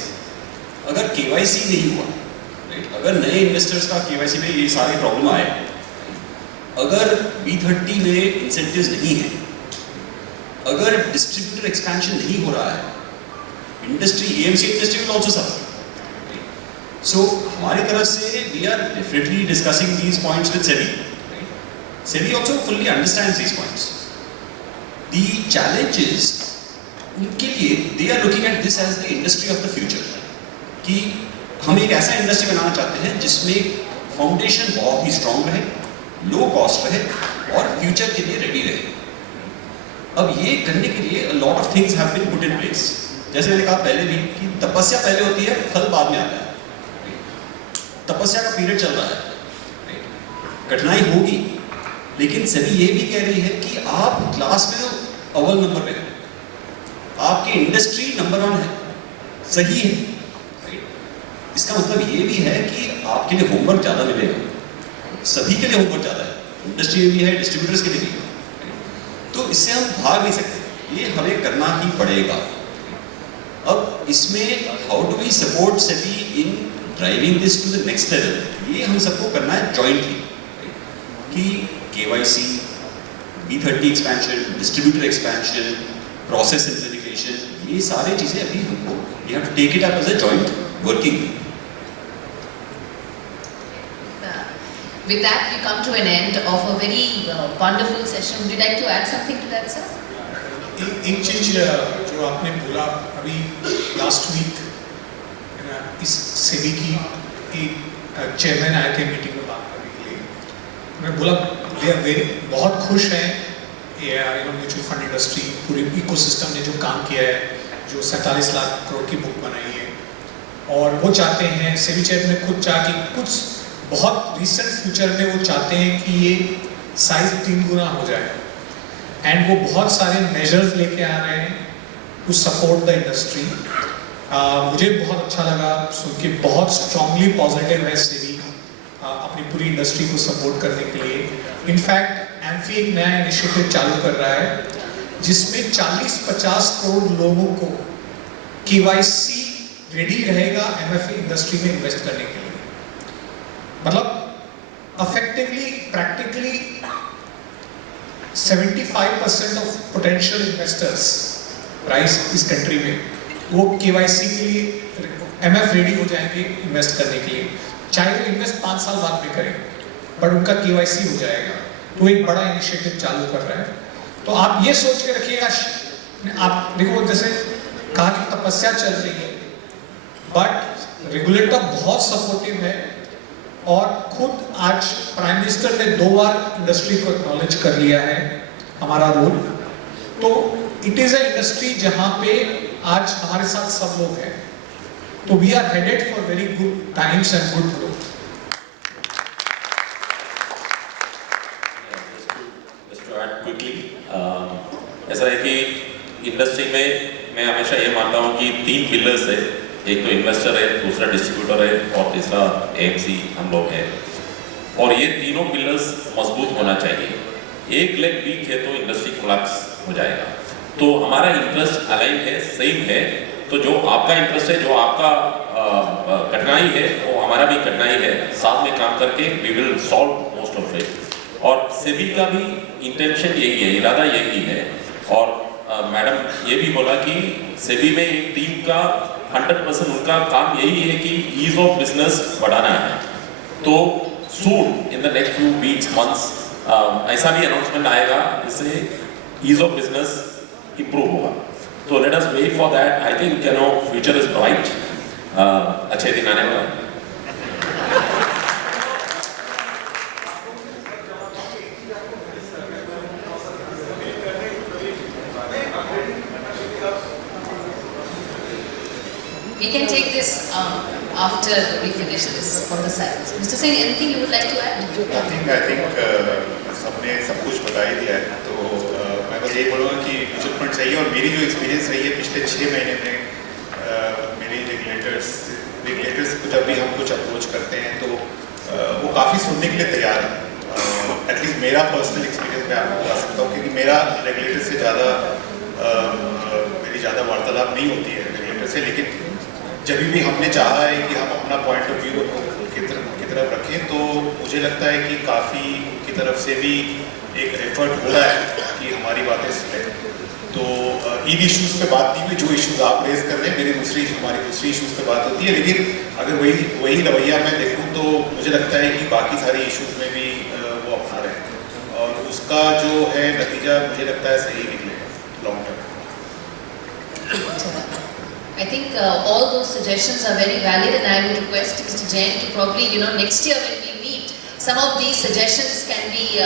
अगर केवाईसी नहीं हुआ, राइट? अगर नए इन्वेस्टर्स का केवाईसी में ये सारी प्रॉब्लम आए, अगर B30 में इंसेंटिव्स नहीं है, अगर डिस्ट्रीब्यूटर एक्सपेंशन नहीं हो रहा है, industry, AMC industry will also suffer. So हमारी तरफ से we are definitely discussing these points with SEBI. SEBI also fully understands these points. The challenge is उनके लिए they are looking at this as the industry of the future, कि हम एक ऐसा industry बनाना चाहते हैं जिसमें फाउंडेशन बहुत ही स्ट्रांग रहे, लो कॉस्ट रहे और फ्यूचर के लिए रेडी रहे। अब ये करने के लिए lot of things have been put in place. जैसे मैंने कहा पहले भी कि तपस्या पहले होती है, फल बाद में आता है। तपस्या का पीरियड चल रहा है, कठिनाई होगी, लेकिन सभी ये भी कह रही है कि आप क्लास में अव्वल नंबर पे हो, आपकी इंडस्ट्री नंबर 1 है, सही है। इसका मतलब ये भी है कि आपके लिए होमवर्क ज़्यादा मिलेगा, सभी के लिए होमवर्क ज़्यादा है, इंडस्ट्री में भी है, डिस्ट्रीब्यूटर्स के लिए भी है। तो इससे हम भाग नहीं सकते, ये हमें करना ही पड़ेगा। अब इसमें how do we support SEBI in driving this to the next level, ये हम सबको करना है जॉइंटली, कि KYC, B30 expansion, distributor expansion, process simplification, ये सारी चीज़ें अभी हमको we have to take it up as a joint working. With that, we come to an end of a very wonderful session. Would you like to add something to that, sir? एक चीज जो आपने बोला अभी last week इस सेबी की एक chairman आए थे मीटिंग में बात करने के लिए, उन्होंने बोला दे आर वेरी बहुत खुश हैं म्यूचुअल फंड इंडस्ट्री पूरी इकोसिस्टम ने जो काम किया है, जो 47 लाख करोड़ की बुक बनाई है, और वो चाहते हैं, सेबी चेयरमैन ने खुद चाहा कि कुछ बहुत रिसेंट फ्यूचर में वो चाहते हैं कि ये साइज 3 गुना हो जाए, एंड वो बहुत सारे मेजर्स लेके आ रहे हैं टू सपोर्ट द इंडस्ट्री। मुझे बहुत अच्छा लगा सुन के, बहुत स्ट्रांगली पॉजिटिव है सेबी अपनी पूरी इंडस्ट्री को सपोर्ट करने के लिए। इनफैक्ट एम्फी एक नया इनिशिएटिव चालू कर रहा है जिसमें 40-50 करोड़ लोगों को KYC रेडी रहेगा MFI इंडस्ट्री में इन्वेस्ट करने के लिए। मतलब effectively practically 75% of potential investors rise इस कंट्री में वो KYC के लिए MF रेडी हो जाएंगे इन्वेस्ट करने के लिए, चाहे वो इन्वेस्ट 5 साल बाद में करें, बट उनका KYC हो जाएगा। तो एक बड़ा इनिशिएटिव चालू कर रहा है। तो आप ये सोच के रखिएगा, आप देखो जैसे कहा कि तपस्या चल रही है, बट रेगुलेटर बहुत सपोर्टिव है, और खुद आज प्राइम मिनिस्टर ने 2 बार इंडस्ट्री को एक्नॉलेज कर लिया है हमारा रोल। तो इट इज अ इंडस्ट्री जहां पे आज हमारे साथ सब लोग हैं, तो we are headed for very good times and good growth. Just to add quickly, ऐसा है कि इंडस्ट्री में मैं हमेशा ये मानता हूँ कि 3 पिलर्स है, एक तो इन्वेस्टर है, दूसरा डिस्ट्रीब्यूटर है, और तीसरा AMC हम लोग हैं, और ये तीनों पिलर्स मजबूत होना चाहिए। एक लेग वीक है तो इंडस्ट्री कोलैप्स हो जाएगा। तो हमारा इंटरेस्ट अलाइन है, सेम है, तो जो आपका इंटरेस्ट है, जो आपका कठिनाई है, वो हमारा भी कठिनाई है, साथ में काम करके we will solve most of it. और सेबी का भी इंटेंशन यही है, इरादा यही है, और मैडम ये भी बोला कि सेबी में एक टीम का 100% उनका काम यही है कि ईज ऑफ बिजनेस बढ़ाना है। तो soon in the next few weeks months ऐसा भी अनाउंसमेंट आएगा जिससे ईज ऑफ बिजनेस इंप्रूव होगा। तो let us wait for that. I think future is bright, अच्छे दिन आने वाला है। We can take this after we finish this on the sides. Mr. Singh, anything you would like to add? I think सबने सब कुछ बता ही दिया है। तो मैं बस यही बोलूँगा कि म्यूचुअल फंड सही है, और मेरी जो एक्सपीरियंस रही है पिछले 6 महीने में मेरे रेगुलेटर्स को जब भी हम कुछ अप्रोच करते हैं तो वो काफ़ी सुनने के लिए तैयार है। एटलीस्ट मेरा पर्सनल एक्सपीरियंस मैं आपको बता सकता हूँ, क्योंकि मेरा रेगुलेटर से मेरी ज़्यादा वार्तालाप नहीं होती है रेगुलेटर से, लेकिन जब भी हमने चाहा है कि हम अपना पॉइंट ऑफ व्यू की तरफ रखें, तो मुझे लगता है कि काफ़ी की तरफ से भी एक एफर्ट हो रहा है कि हमारी बातें सुने। तो इन इश्यूज़ पे बात नहीं हुई, जो इश्यूज़ आप रेज कर रहे हैं हमारी दूसरी इश्यूज़ पे बात होती है, लेकिन अगर वही रवैया मैं देखूँ तो मुझे लगता है कि बाकी सारे इश्यूज़ में भी वो अपना रहे हैं, और उसका जो है नतीजा मुझे लगता है सही निकलेगा long term. I think all those suggestions are very valid, and I would request Mr. Jain to probably, next year when we meet, Some of these suggestions can be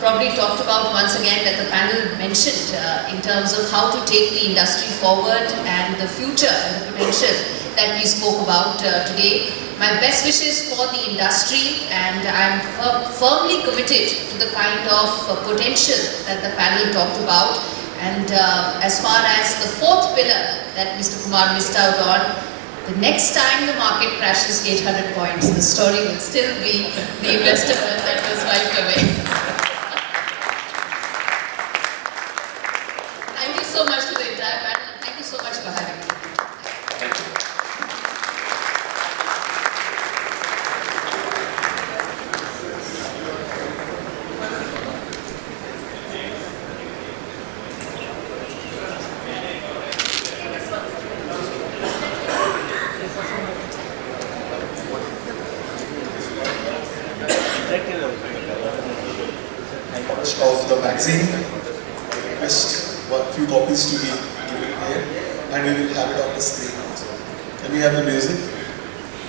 probably talked about once again that the panel mentioned in terms of how to take the industry forward and the future and the potential that we spoke about today. My best wishes for the industry, and I'm firmly committed to the kind of potential that the panel talked about. And as far as the fourth pillar that Mr. Kumar missed out on, the next time the market crashes 800 points, the story will still be the investor that was wiped away. Thank you so much to the entire panel, and thank you so much for having me. Thank you. Of the magazine, request a few copies to be given here, and we will have it on the screen also. Can we have the music?